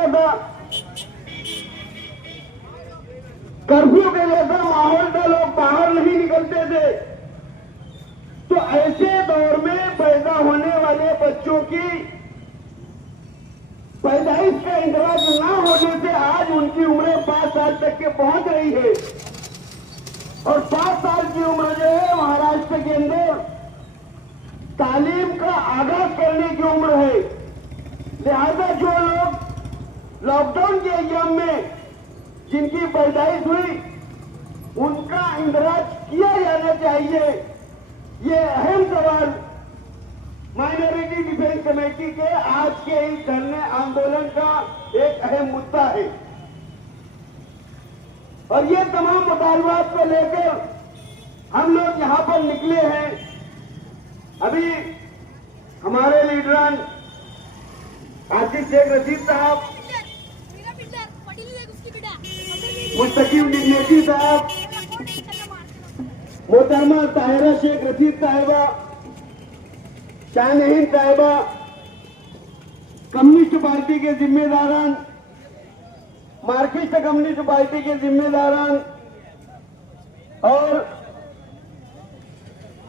जाता था, कर्फ्यू के जैसा माहौल था, लोग बाहर नहीं निकलते थे। तो ऐसे दौर में पैदा होने वाले बच्चों की पैदाइश का इंदिराज न होने से आज उनकी उम्र 5 साल तक के पहुंच रही है। और 5 साल की उम्र जो है महाराष्ट्र के अंदर तालीम का आगाज करने की उम्र है। लिहाजा जो लोग लॉकडाउन के एग्जाम में जिनकी पैदाइश हुई उनका इंदिराज किया जाना चाहिए, ये अहम सवाल माइनॉरिटी डिफेंस कमेटी के आज के इस धरने आंदोलन का एक अहम मुद्दा है। और ये तमाम मुतालबात को लेकर हम लोग यहां पर निकले हैं। अभी हमारे लीडरान आसिफ शेख रशीद साहब, मुस्तकीम निगमेती साहब, मोहतरमा ताहिरा शेख रशीद साहिबा, शाहनहीन साहिबा, कम्युनिस्ट पार्टी के जिम्मेदारान, मार्क्सिस्ट कम्युनिस्ट पार्टी के जिम्मेदारान और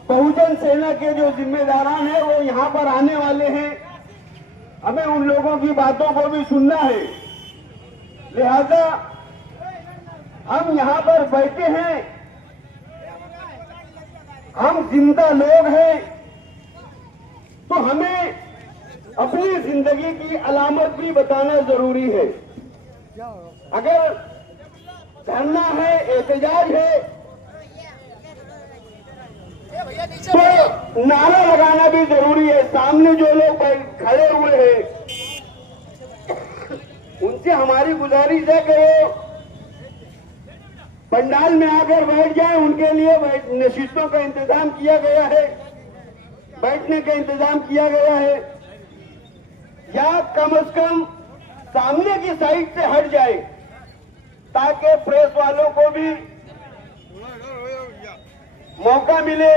बहुजन सेना के जो जिम्मेदारान हैं वो यहां पर आने वाले हैं। हमें उन लोगों की बातों को भी सुनना है। लिहाजा हम यहां पर बैठे हैं, हम जिंदा लोग हैं, तो हमें अपनी जिंदगी की अलामत भी बताना जरूरी है। अगर धरना है, एहतजाज है, तो नारा लगाना भी जरूरी है। सामने जो लोग खड़े हुए हैं उनसे हमारी गुजारिश है कि वो पंडाल में आकर बैठ जाएं। उनके लिए नशिस्तों का इंतजाम किया गया है, बैठने का इंतजाम किया गया है, या कम से कम सामने की साइड से हट जाए ताकि प्रेस वालों को भी मौका मिले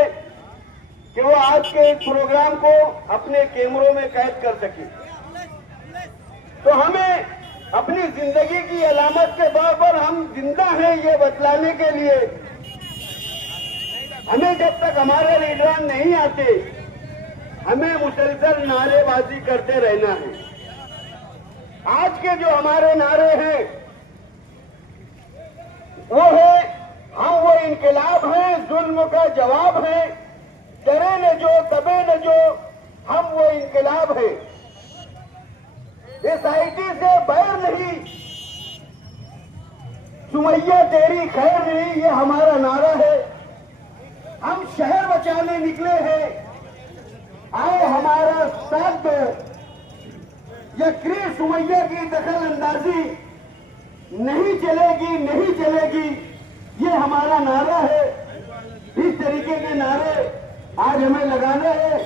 कि वो आज के इस प्रोग्राम को अपने कैमरों में कैद कर सके। तो हमें अपनी जिंदगी की अलामत के तौर पर हम जिंदा हैं ये बतलाने के लिए हमें जब तक हमारे लीडरान नहीं आते हमें मुसलसल नारेबाजी करते रहना है। आज के जो हमारे नारे हैं वो है, हम वो इनकलाब हैं, जुल्म का जवाब है, डरे न जो तबे न जो, हम वो इनकलाब है। इस आईटी से बैर नहीं, सुमैया तेरी खैर नहीं, ये हमारा नारा है। हम शहर बचाने निकले हैं, आए हमारा साथ दो। यह क्री सुमैया की दखल अंदाजी नहीं चलेगी, नहीं चलेगी, ये हमारा नारा है। इस तरीके के नारे आज हमें लगाने हैं।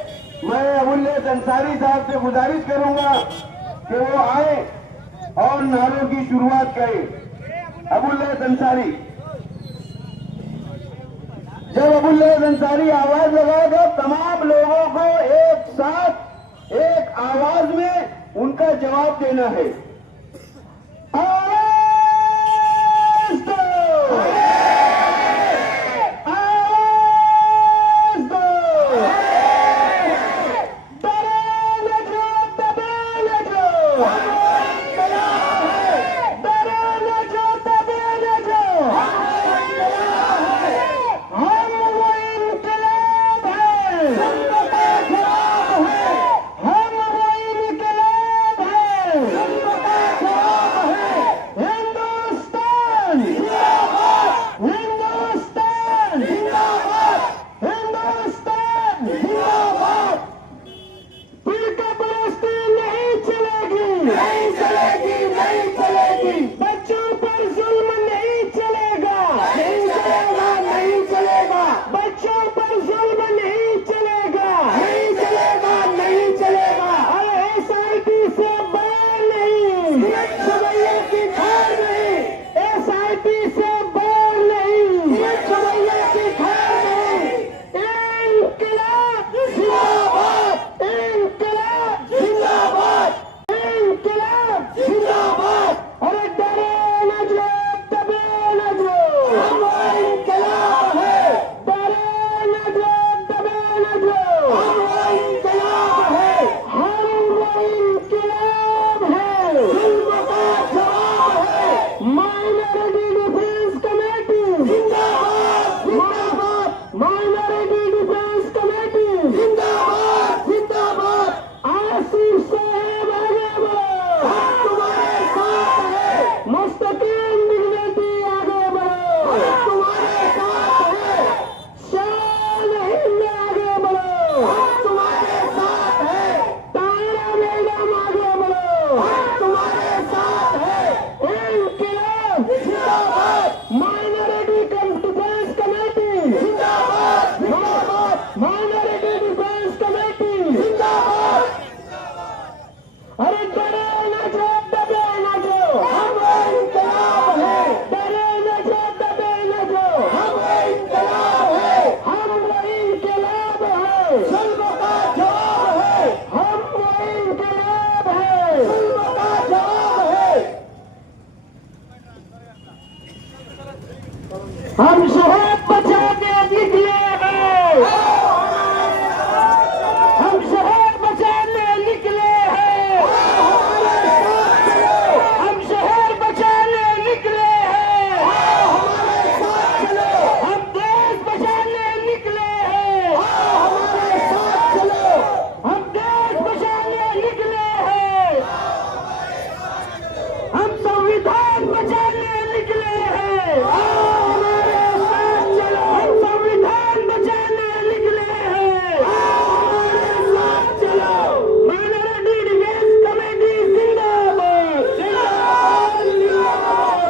मैं अबुल्लाह अंसारी साहब से गुजारिश करूंगा कि वो आए और नारों की शुरुआत करें। अबुल्लाह अंसारी, जब अबुल्लाह अंसारी आवाज लगाएगा तमाम लोगों को एक साथ एक आवाज में उनका जवाब देना है। हम शहर बचाने निकले हैं, हम शहर बचाने निकले हैं, हम शहर बचाने निकले हैं, हम देश बचाने निकले हैं, हम देश बचाने निकले हैं, हम संविधान बचाने निकले हैं, हम संविधान बचाने निकले हैं। माइनॉरिटी डिफेंस कमेटी जिंदाबाद,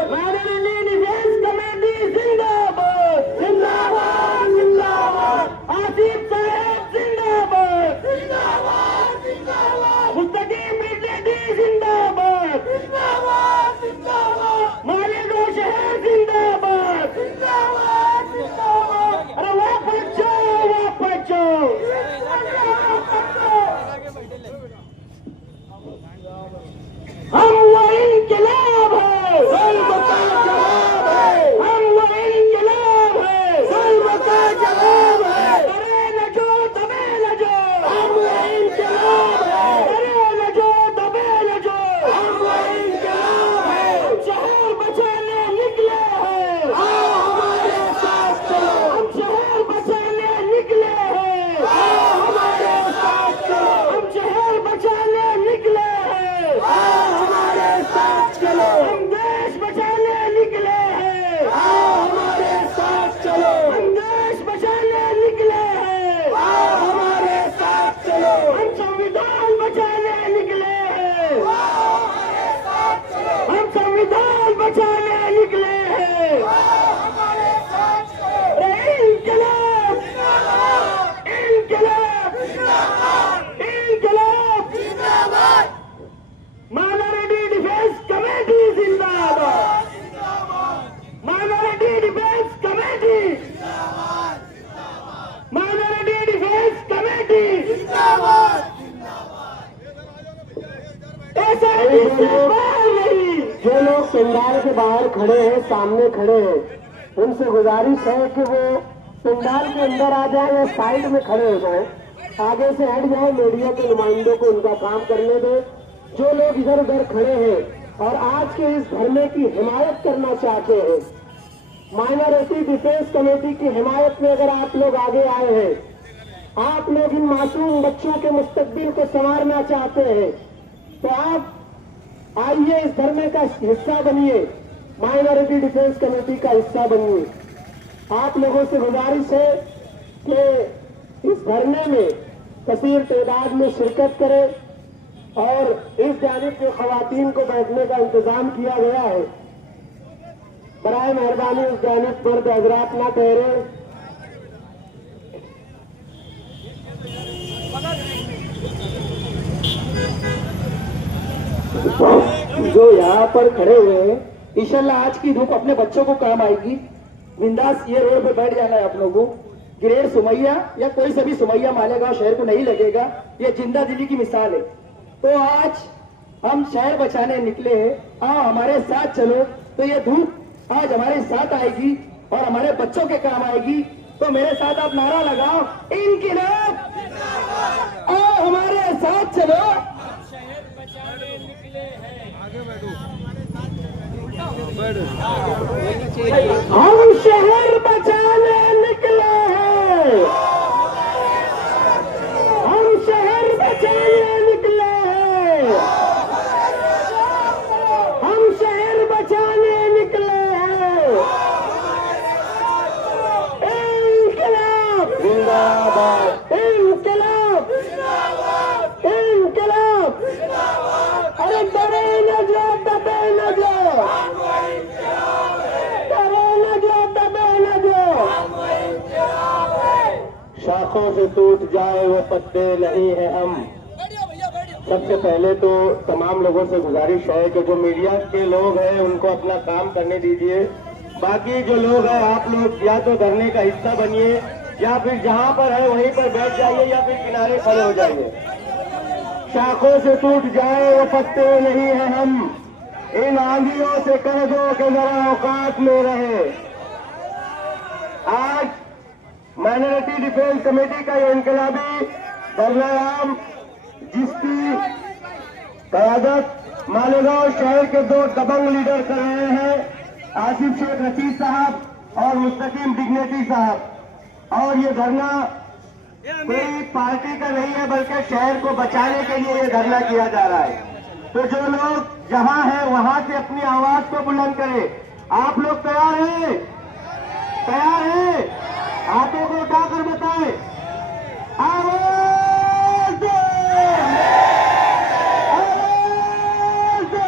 माइनॉरिटी डिफेंस कमेटी जिंदाबाद, जिंदाबाद जिंदाबाद, आसिफ साहब जिंदाबाद, जिंदाबाद जिंदाबाद, मुस्तकीम रेड्डी जिंदाबाद, जिंदाबाद जिंदाबाद, मालेगांव शहर जिंदाबाद, जिंदाबाद जिंदाबाद। अरे वापस जाओ, वापस जाओ। हम वो इनकलाब है, ज़ुल्म का जवाब है, हम वो इनकलाब है, ज़ुल्म का जवाब है। डरे न जो दबे न जो, हम वो इनकलाब है, डरे न जो दबे न जो, हम वो इनकलाब है। हम शहर बचाने निकले हैं, आओ हमारे साथ चलो, हम शहर बचाने निकले हैं, आओ हमारे साथ चलो, हम शहर बचाने निकले हैं, आओ हमारे साथ चलो, हम देश बचाने निकले हैं, आओ हमारे साथ चलो, हम देश बचाने निकले हैं, आओ हमारे साथ चलो, हम संविधान बचाने निकले हैं, आओ हमारे साथ चलो, हम संविधान बचाने निकले हैं, आओ हमारे साथ चलो। अरे इनकलाब जिंदाबाद, इनकलाब जिंदाबाद, इनकलाब जिंदाबाद, माइनॉरिटी डिफेंस कमेटी जिंदाबाद, minority defence committee, minority defence committee जिंदाबाद, ऐसा नहीं। जो लोग पंडाल के बाहर खड़े हैं, सामने खड़े हैं, उनसे गुजारिश है कि वो पंडाल के अंदर आ जाए या साइड में खड़े हो जाए, आगे से हट जाए, मीडिया के नुमाइंदों को उनका काम करने दे। जो लोग इधर उधर खड़े हैं और आज के इस धरने की हिमायत करना चाहते हैं, माइनॉरिटी डिफेंस कमेटी की हिमायत में अगर आप लोग आगे आए हैं, आप लोग इन मासूम बच्चों के मुस्तकबिल को संवारना चाहते हैं, तो आप आइए, इस धरने का हिस्सा बनिए, माइनॉरिटी डिफेंस कमेटी का हिस्सा बनिए। आप लोगों से गुजारिश है कि इस धरने में कसीर तादाद में शिरकत करें और इस जानिब जो खवातीन को बैठने का इंतजाम किया गया है, बराए मेहरबानी उस जानिब मर्द हजरात ना ठहरे। जो यहाँ पर खड़े हुए हैं, इंशाल्लाह आज की धूप अपने बच्चों को काम आएगी। बिंदास ये रोड पे बैठ जाना है आप लोगों को। ग्रेड सुमैया या कोई सा भी सुमैया मालेगांव शहर को नहीं लगेगा, ये जिंदा दिली की मिसाल है। तो आज हम शहर बचाने निकले हैं, आओ हमारे साथ चलो। तो ये धूप आज हमारे साथ आएगी और हमारे बच्चों के काम आएगी। तो मेरे साथ आप नारा लगाओ, इनकलाब, आओ हमारे साथ चलो। शहर बचाने निकले हैं, आगे बैठो, हम शहर बचाने निकले हैं, हम शहर बचाने निकले हैं, हम शहर बचाने निकले हैं। इनकलाब जिंदाबाद, इनकलाब जिंदाबाद, इनकलाब जिंदाबाद। अरे डरे न जो, दबे न जो, शाखों से टूट जाए वो पत्ते नहीं है हम। सबसे पहले तो तमाम लोगों से गुजारिश है कि जो मीडिया के लोग हैं उनको अपना काम करने दीजिए। बाकी जो लोग हैं आप लोग या तो धरने का हिस्सा बनिए या फिर जहां पर है वहीं पर बैठ जाइए या फिर किनारे खड़े हो जाइए। शाखों से टूट जाए वो पत्ते नहीं है हम, इन आंधियों से कह दो कि जरा औकात में रहे। आज माइनॉरिटी डिफेंस कमेटी का ये इनकलाबी धरनायाम, जिसकी क़यादत मालेगांव शहर के 2 दबंग लीडर कर रहे हैं, आसिफ शेख रशीद साहब और मुस्तकीम डिग्नेटी साहब। और ये धरना कोई पार्टी का नहीं है, बल्कि शहर को बचाने के लिए ये धरना किया जा रहा है। तो जो लोग जहां हैं वहां से अपनी आवाज को बुलंद करें। आप लोग तैयार हैं? तैयार हैं? हाथों को उठाकर बताएं, आवाज दो, आवाज दो,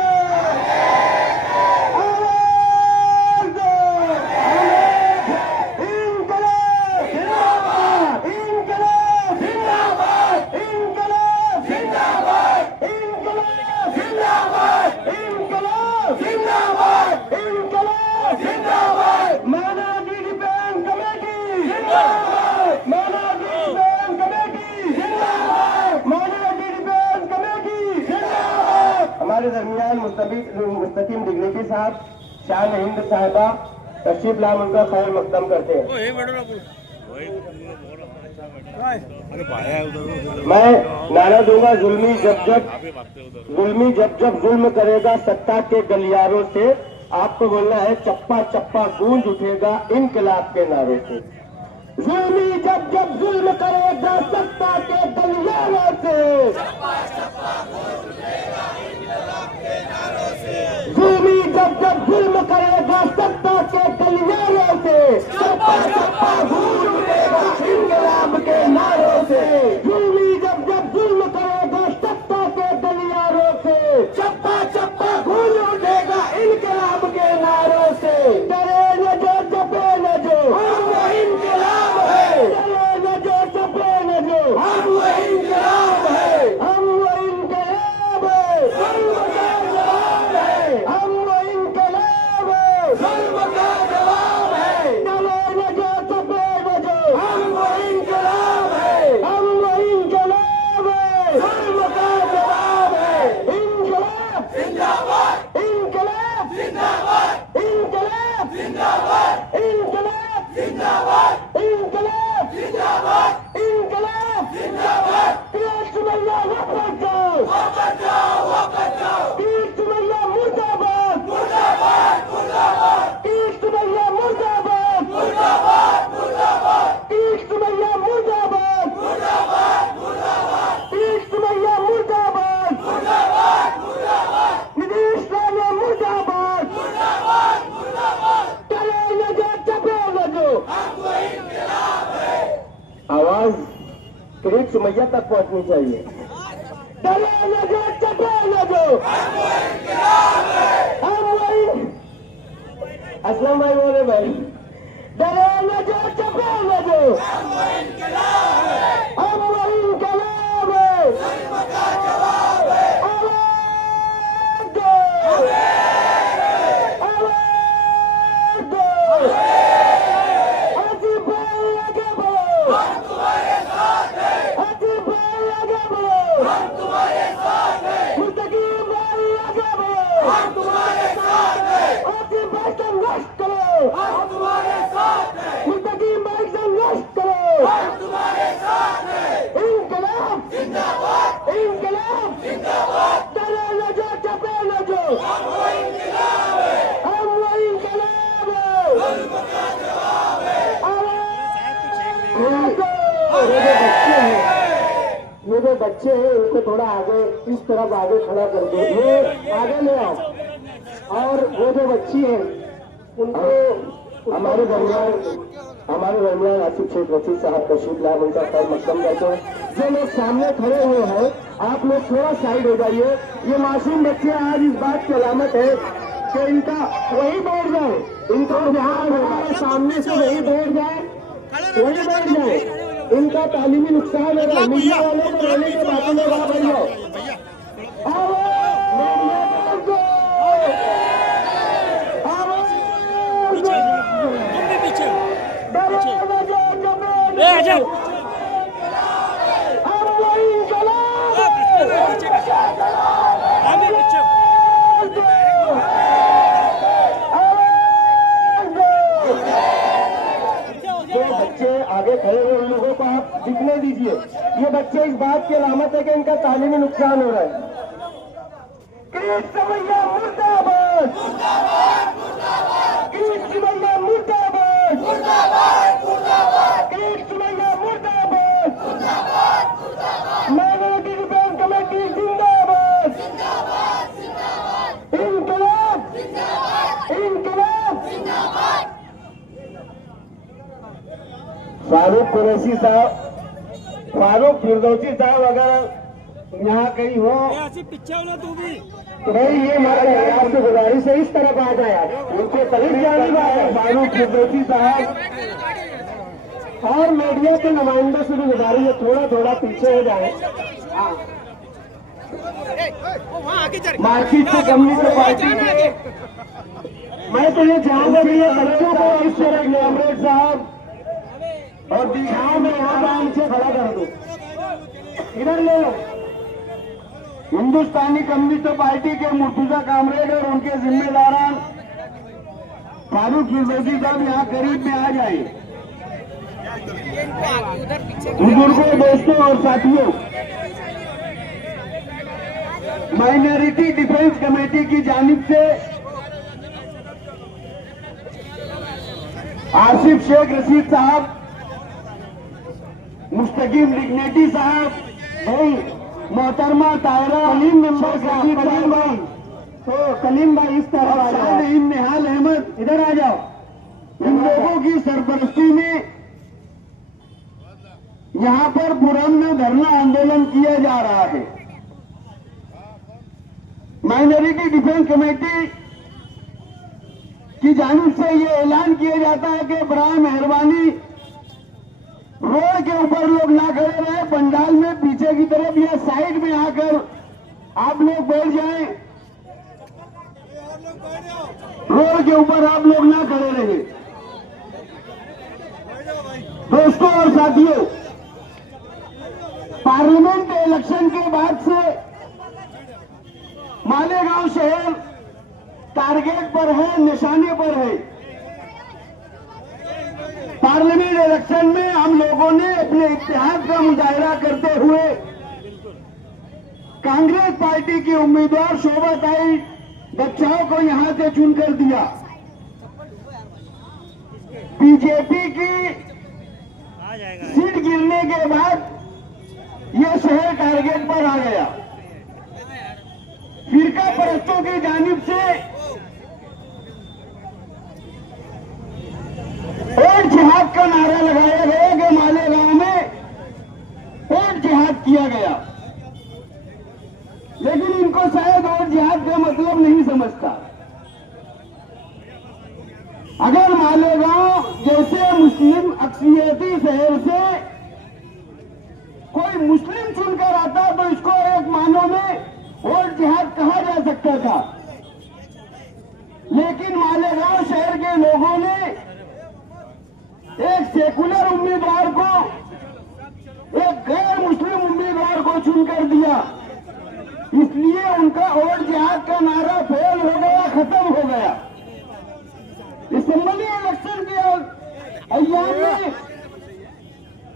आवाज दो। इनकलाब जिंदाबाद, इनकलाब जिंदाबाद, इनकलाब जिंदाबाद, इनकलाब जिंदाबाद, इनकलाब जिंदाबाद, इनकलाब जिंदाबाद। माइनॉरिटी डिफेंस कमेटी जिंदाबाद, माइनॉरिटी डिफेंस कमेटी जिंदाबाद, माइनॉरिटी डिफेंस कमेटी जिंदाबाद। हमारे दरमियान मुस्तकीम डिग्नेटी साहब, शान हिंद साहिबा तशरीफ लाए, उनका खैर मकदम करते हैं। मैं नारा दूंगा, जुल्मी जब जब जुल्म करेगा सत्ता के गलियारों से, आपको बोलना है चप्पा चप्पा गूंज उठेगा इनकलाब के नारों से। जुल्मी जब जब जुल्म करेगा सत्ता के गलियारों से, जुल्मी जब जब जुल्म करेगा सत्ता के गलियारों से, चप्पा चप्पा गूंज उठेगा इनकलाब के नारों से। जुल्मी जब जब जुल्म करेगा सत्ता के गलियारों से, चप्पा चप्पा गूंज उठेगा इनकलाब के नारों से। डरे न जो चपे न जो, हम वो इनकलाब है। डरे न जो चपे न जो, हम वो इनकलाब है। हम वो इनकलाब है, जुल्म का जवाब है। हम वो इनकलाब है, जुल्म का जवाब है। डरे न जो चपे न जो, हम वो इनकलाब है। हम वो इनकलाब है, जुल्म का जवाब है। इनकलाब जिंदाबाद, इनकलाब जिंदाबाद, इनकलाब जिंदाबाद, इनकलाब जिंदाबाद, इनकलाब जिंदाबाद, इनकलाब जिंदाबाद। कृष्ण मैया वापस जाओ, वापस जाओ, वापस जाओ। कृष्ण मैया मुर्दाबाद, मुर्दाबाद, मुर्दाबाद। कृष्ण मैया मुर्दाबाद, मुर्दाबाद, मुर्दाबाद। कृष्ण मैया मुर्दाबाद, मुर्दाबाद, मुर्दाबाद। कृष्ण मैया मुर्दाबाद, मुर्दाबाद, मुर्दाबाद। नीतीश राणे मुर्दाबाद, मुर्दाबाद, मुर्दाबाद। चले न जो चपे न जो, हमको इनकलाब है। आवाज कृष्ण मैया तक पहुंचनी चाहिए। डरे न जो चपे न जो, हमको इनकलाब है। हम वही असलम भाई बोले भाई, डरे न जो चपे न जो, हमको इनकलाब है। हम वही इनकलाब है, जुल्म का जवाब है। आवाज दो, आवाज दो। आसिफ भाई आगे बढ़ो, हम तुम्हारे साथ हैं। आसिफ भाई आगे बढ़ो, हम तुम्हारे साथ हैं। मुस्तकीम भाई आगे बढ़ो, हम तुम्हारे साथ हैं। आसिफ भाई संघर्ष करो, हम तुम्हारे साथ हैं। मुस्तकीम भाई संघर्ष करो, हम तुम्हारे साथ हैं। इनकलाब जिंदाबाद, इनकलाब जिंदाबाद। डरे न जो चपे न जो, हम वो इनकलाब है। हम वो इनकलाब है, जुल्म का जवाब है। ये जो बच्चे हैं उनको थोड़ा आगे इस तरफ आगे खड़ा कर दो, ये आगे ले आओ। और वो जो बच्ची है उनको हमारे दरमियान आसिफ शेख रशीद साहब तशरीफ लाए, उनका खैर मकदम करते हैं। जो लोग सामने खड़े हुए हैं, आप लोग थोड़ा साइड हो जाइए। ये मासूम बच्चे आज इस बात की अलामत है कि इनका वही बैठ जाए, इनका ध्यान हमारे सामने से वही बैठ जाए, वही बैठ जाए। इनका तालीमी नुकसान होगा। मीडिया वालों को रहने के बातें लोग आ बढ़ जाओ। हाल ही में नुकसान हो रहा है। कृष्ण मैया मुर्दाबाद, कृष्ण मैया मुर्दाबाद, कृष्ण मैया मुर्दाबाद, माइनॉरिटी डिफेंस कमेटी जिंदाबाद, इनकलाब इनकलाब। फारूक कुरैशी साहब, फारूक फिरदौसी साहब अगर यहाँ कहीं हो पीछे हो ना तू भी। तो भाई ये हमारा आपसे गुजारिश है, इस तरफ आ जाए, उनको करीब जाने बात है। फारूक फिरदौसी साहब और मीडिया के नुमाइंदों से भी गुजारिश है, थोड़ा थोड़ा पीछे हो जाए। मार्केट से कम्युनिस्ट पार्टी के मैं तो ये चाहूंगा कि ये बच्चों को इस तरह कॉमरेड साहब और दिखाओ में यहाँ आराम से खड़ा कर दो, इधर ले लो। हिंदुस्तानी कम्युनिस्ट पार्टी के मुर्तुजा कामरेड और उनके जिम्मेदारान फारूक फिरदौसी साहब यहाँ करीब में आ जाए। बुजुर्गों, दोस्तों और साथियों, माइनॉरिटी डिफेंस कमेटी की जानिब से आसिफ शेख रशीद साहब, मुस्तकीम डिग्नेटी साहब, भाई मोहतरमा तायरा कलीम मेंबर कलीम भाई, तो कलीम भाई इस तरह आ जाओ। निहाल अहमद इधर आ जाओ। इन लोगों की सरपरस्ती में यहाँ पर पुरम में धरना आंदोलन किया जा रहा है। माइनॉरिटी डिफेंस कमेटी की जानिब से ये ऐलान किया जाता है कि बराए मेहरबानी रोड के ऊपर लोग ना खड़े रहे, पंडाल में पीछे की तरफ या साइड में आकर आप लोग बैठ जाएं। रोड के ऊपर आप लोग ना खड़े रहे। दोस्तों और साथियों, पार्लियामेंट इलेक्शन के बाद से मालेगांव शहर टारगेट पर है, निशाने पर है। पार्लियामेंट इलेक्शन में हम लोगों ने अपने इत्तेहाद का मुजाहिरा करते हुए कांग्रेस पार्टी की उम्मीदवार शोभाताई बच्चाओं को यहां से चुनकर दिया। बीजेपी की सीट गिरने के बाद यह शहर टारगेट पर आ गया। फिरका परस्तों की जानिब से और जिहाद का नारा लगाया गया कि मालेगांव में और जिहाद किया गया, लेकिन इनको शायद और जिहाद का मतलब नहीं समझता। अगर मालेगांव जैसे मुस्लिम अक्सरियती शहर से कोई मुस्लिम चुनकर आता तो इसको एक मानों में और जिहाद कहा जा सकता था, लेकिन मालेगांव शहर के लोगों ने एक सेकुलर उम्मीदवार को, एक गैर मुस्लिम उम्मीदवार को चुनकर दिया। इसलिए उनका और जिहाद का नारा फेल हो गया, खत्म हो गया। असेंबली इलेक्शन के अय्याम में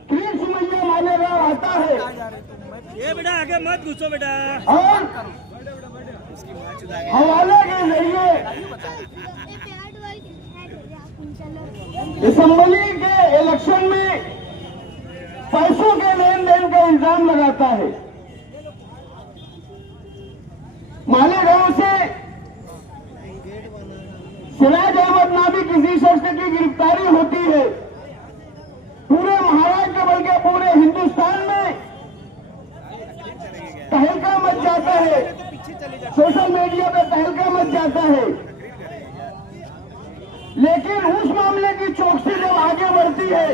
कृष्ण मैया मालेगांव आता है। ये बेटा आगे मत घुसो बेटा। और हवाले के जरिए असेंबली के इलेक्शन में पैसों के लेन देन का इल्जाम लगाता है। मालेगांव से सिराज अहमद नामी किसी शख्स की गिरफ्तारी होती है। पूरे महाराष्ट्र बल्कि पूरे हिंदुस्तान में तहलका मच जाता है, सोशल मीडिया पे तहलका मच जाता है। लेकिन उस मामले की चौकसी जब आगे बढ़ती है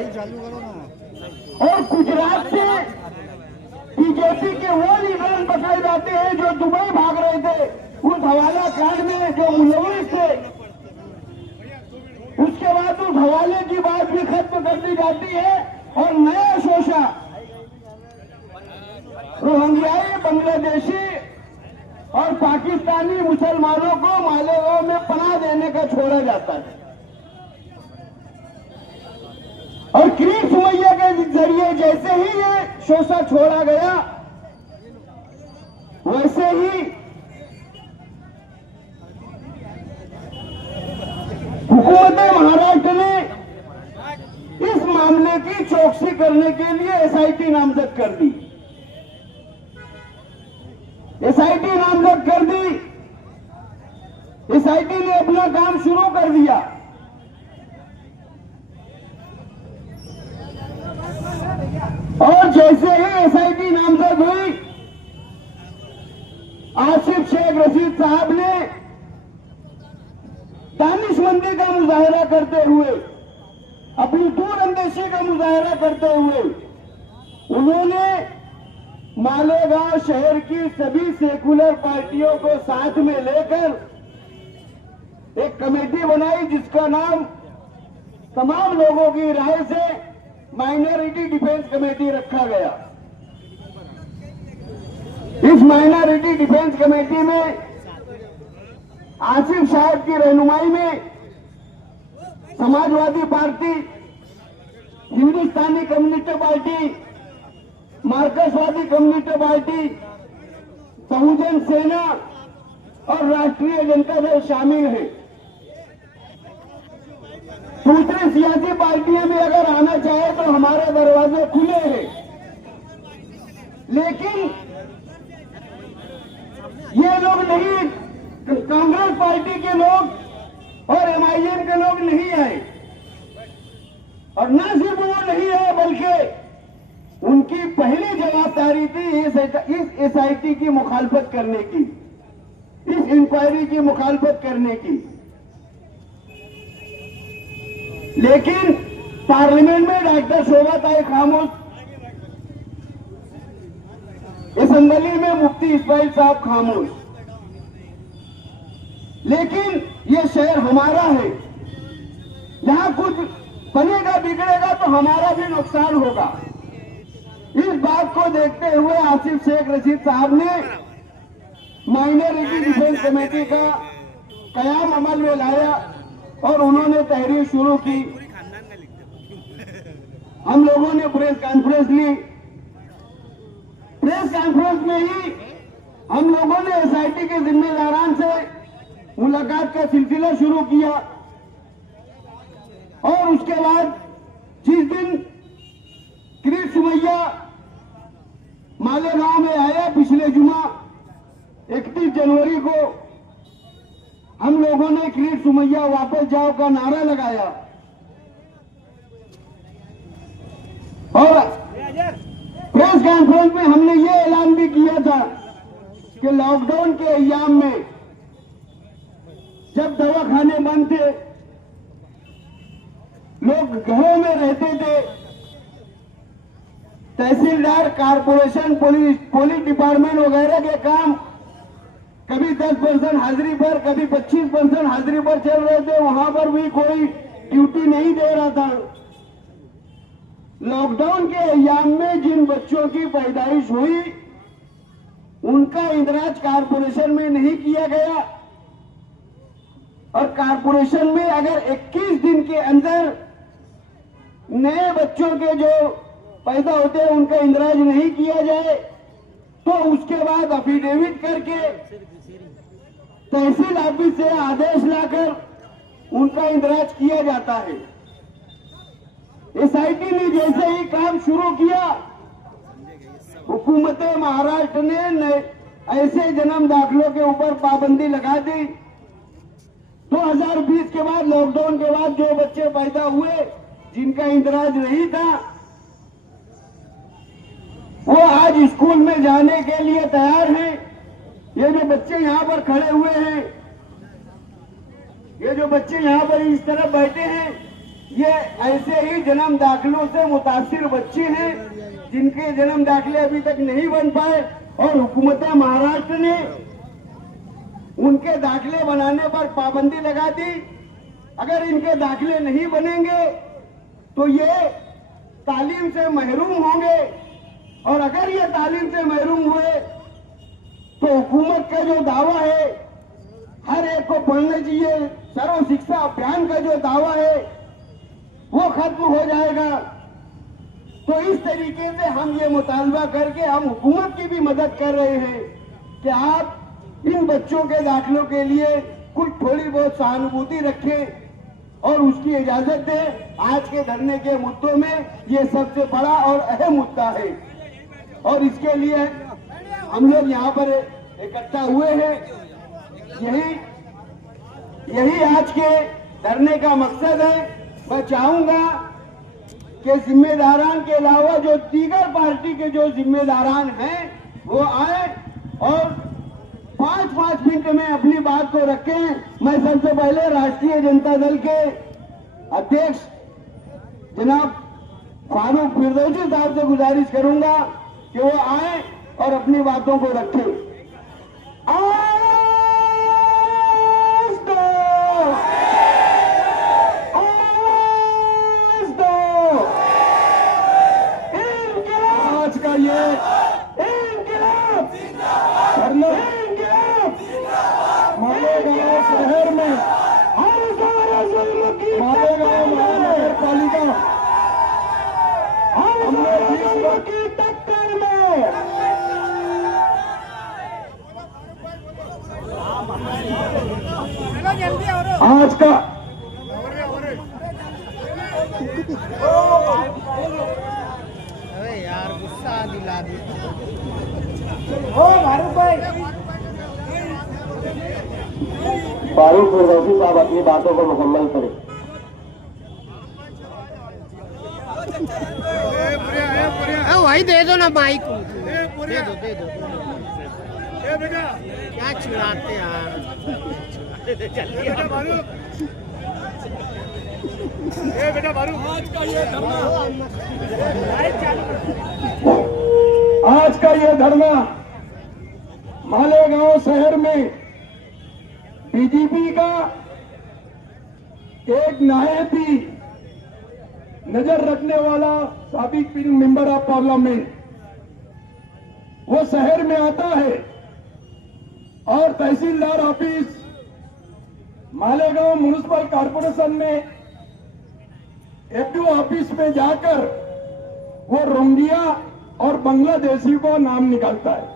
और गुजरात से बीजेपी के वो लीडर पकड़े जाते हैं जो दुबई भाग रहे थे उस हवाला कांड में जो मुलविस थे, उसके बाद उस हवाले की बात भी खत्म कर दी जाती है और नया शोषा रोहिंग्याई, बांग्लादेशी और पाकिस्तानी मुसलमानों को मालेगांव में पनाह देने का छोड़ा जाता है। और कृष्ण मैया के जरिए जैसे ही ये शोषा छोड़ा गया, वैसे ही हुकूमत महाराष्ट्र ने इस मामले की चौकसी करने के लिए एसआईटी नामजद कर दी। एसआईटी नामजद कर दी। एसआईटी ने अपना काम शुरू कर दिया। और जैसे ही एसआईटी नामजद हुई, आसिफ शेख रशीद साहब ने दानिशमंदी का मुजाहरा करते हुए, अपनी दूरअंदेशी का मुजाहरा करते हुए उन्होंने मालेगांव शहर की सभी सेकुलर पार्टियों को साथ में लेकर एक कमेटी बनाई, जिसका नाम तमाम लोगों की राय से माइनॉरिटी डिफेंस कमेटी रखा गया। इस माइनॉरिटी डिफेंस कमेटी में आसिफ साहब की रहनुमाई में समाजवादी पार्टी, हिंदुस्तानी कम्युनिस्ट पार्टी, मार्क्सवादी कम्युनिस्ट पार्टी, बहुजन सेना और राष्ट्रीय जनता दल शामिल है। दूसरी सियासी पार्टियां भी अगर आना चाहे तो हमारे दरवाजे खुले हैं, लेकिन ये लोग नहीं, कांग्रेस पार्टी के लोग और एमआईएम के लोग नहीं आए। और न सिर्फ वो नहीं आए, बल्कि उनकी पहली जवाबदारी थी इस एसआईटी की मुखालफत करने की, इस इंक्वायरी की मुखालफत करने की। लेकिन पार्लियामेंट में डॉक्टर शोभा ताई खामोश, असेंबली में मुफ्ती इस्माइल साहब खामोश। लेकिन ये शहर हमारा है, यहां कुछ बनेगा बिगड़ेगा तो हमारा भी नुकसान होगा। इस बात को देखते हुए आसिफ शेख रशीद साहब ने माइनॉरिटी डिफेंस कमेटी का कयाम अमल में लाया और उन्होंने तहरीर शुरू की। हम लोगों ने प्रेस कॉन्फ्रेंस ली। प्रेस कॉन्फ्रेंस में ही हम लोगों ने एसआईटी के जिम्मेदारान से मुलाकात का सिलसिला शुरू किया। और उसके बाद जिस दिन किरीट सुमैया मालेगांव में आया पिछले जुमा 31 जनवरी को, हम लोगों ने किरीट सुमैया वापस जाओ का नारा लगाया। और प्रेस कॉन्फ्रेंस में हमने ये ऐलान भी किया था कि लॉकडाउन के अय्याम में जब दवाखाने बंद थे, लोग घरों में रहते थे, तहसीलदार, कारपोरेशन, पुलिस डिपार्टमेंट वगैरह के काम कभी 10% हाजिरी पर, कभी 25% हाजिरी पर चल रहे थे। वहां पर भी कोई ड्यूटी नहीं दे रहा था। लॉकडाउन के अय्याम में जिन बच्चों की पैदाइश हुई, उनका इंदराज कारपोरेशन में नहीं किया गया। और कारपोरेशन में अगर 21 दिन के अंदर नए बच्चों के जो पैदा होते हैं उनका इंदराज नहीं किया जाए, तो उसके बाद अफिडेविट करके तहसील ऑफिस से आदेश लाकर उनका इंदराज किया जाता है। एसआईटी ने जैसे ही काम शुरू किया, हुकूमत महाराष्ट्र ने ऐसे जन्म दाखिलों के ऊपर पाबंदी लगा दी। 2020 के बाद, लॉकडाउन के बाद जो बच्चे पैदा हुए जिनका इंदराज नहीं था, वो आज स्कूल में जाने के लिए तैयार हैं। ये जो बच्चे यहां पर खड़े हुए हैं, ये जो बच्चे यहां पर इस तरफ बैठे हैं, ये ऐसे ही जन्म दाखिलों से मुतासिर बच्चे हैं जिनके जन्म दाखिले अभी तक नहीं बन पाए। और हुकूमत महाराष्ट्र ने उनके दाखिले बनाने पर पाबंदी लगा दी। अगर इनके दाखिले नहीं बनेंगे तो ये तालीम से महरूम होंगे, और अगर ये तालीम से महरूम हुए तो हुकूमत का जो दावा है हर एक को पढ़ना चाहिए, सर्व शिक्षा अभियान का जो दावा है वो खत्म हो जाएगा। तो इस तरीके से हम ये मुतालबा करके हम हुकूमत की भी मदद कर रहे हैं कि आप इन बच्चों के दाखिलों के लिए कुछ थोड़ी बहुत सहानुभूति रखें और उसकी इजाजत दें। आज के धरने के मुद्दों में ये सबसे बड़ा और अहम मुद्दा है और इसके लिए हम लोग यहाँ पर इकट्ठा हुए हैं। यही आज के धरने का मकसद है। मैं चाहूंगा कि जिम्मेदारान के अलावा जो दीगर पार्टी के जो जिम्मेदारान हैं वो आए और 5-5 मिनट में अपनी बात को रखें। मैं सबसे पहले राष्ट्रीय जनता दल के अध्यक्ष जनाब फारूक फिरदौसी साहब से गुजारिश करूंगा कि वो आए और अपनी बातों को रखें। आज का ये मालेगांव शहर में मालेगांव महानगर पालिका हमने विश्व की टक्कर में आज का अरे यार गुस्सा दिला दी। फारूक फिरदौसी साहब अपनी बातों को मुकम्मल करें। वही दे दो ना माइक, दे दो। क्या चिढ़ाते यार। आज का ये धरना मालेगांव शहर में बीजेपी का एक नायब ही नजर रखने वाला साबिक मेंबर ऑफ पार्लियामेंट वो शहर में आता है और तहसीलदार ऑफिस मालेगांव म्युनिसिपल कॉर्पोरेशन में एफडीओ ऑफिस में जाकर वो रोंगिया और बांग्लादेशी को नाम निकालता है।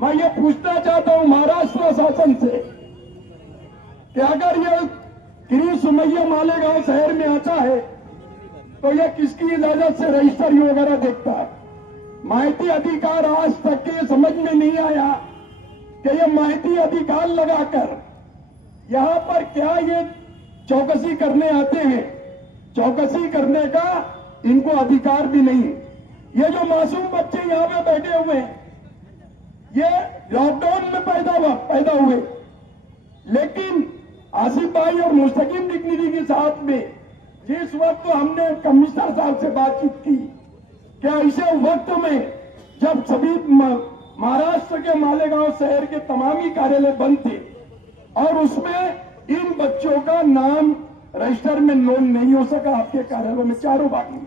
मैं ये पूछना चाहता हूं महाराष्ट्र शासन से कि अगर ये गिरीश सुमैया मालेगांव शहर में आता है तो ये किसकी इजाजत से रजिस्टरी वगैरह देखता है? माहिती अधिकार आज तक के समझ में नहीं आया कि ये माहिती अधिकार लगाकर यहां पर क्या ये चौकसी करने आते हैं। चौकसी करने का इनको अधिकार भी नहीं। ये जो मासूम बच्चे यहां पे बैठे हुए हैं ये लॉकडाउन में पैदा हुए, लेकिन आसिफ भाई और मुस्तकीम डिग्निटी के साथ में जिस वक्त हमने कमिश्नर साहब से बातचीत की कि ऐसे वक्त में जब सभी महाराष्ट्र के मालेगांव शहर के तमाम ही कार्यालय बंद थे और उसमें इन बच्चों का नाम रजिस्टर में नोन नहीं हो सका आपके कार्यालयों में चारों बागी।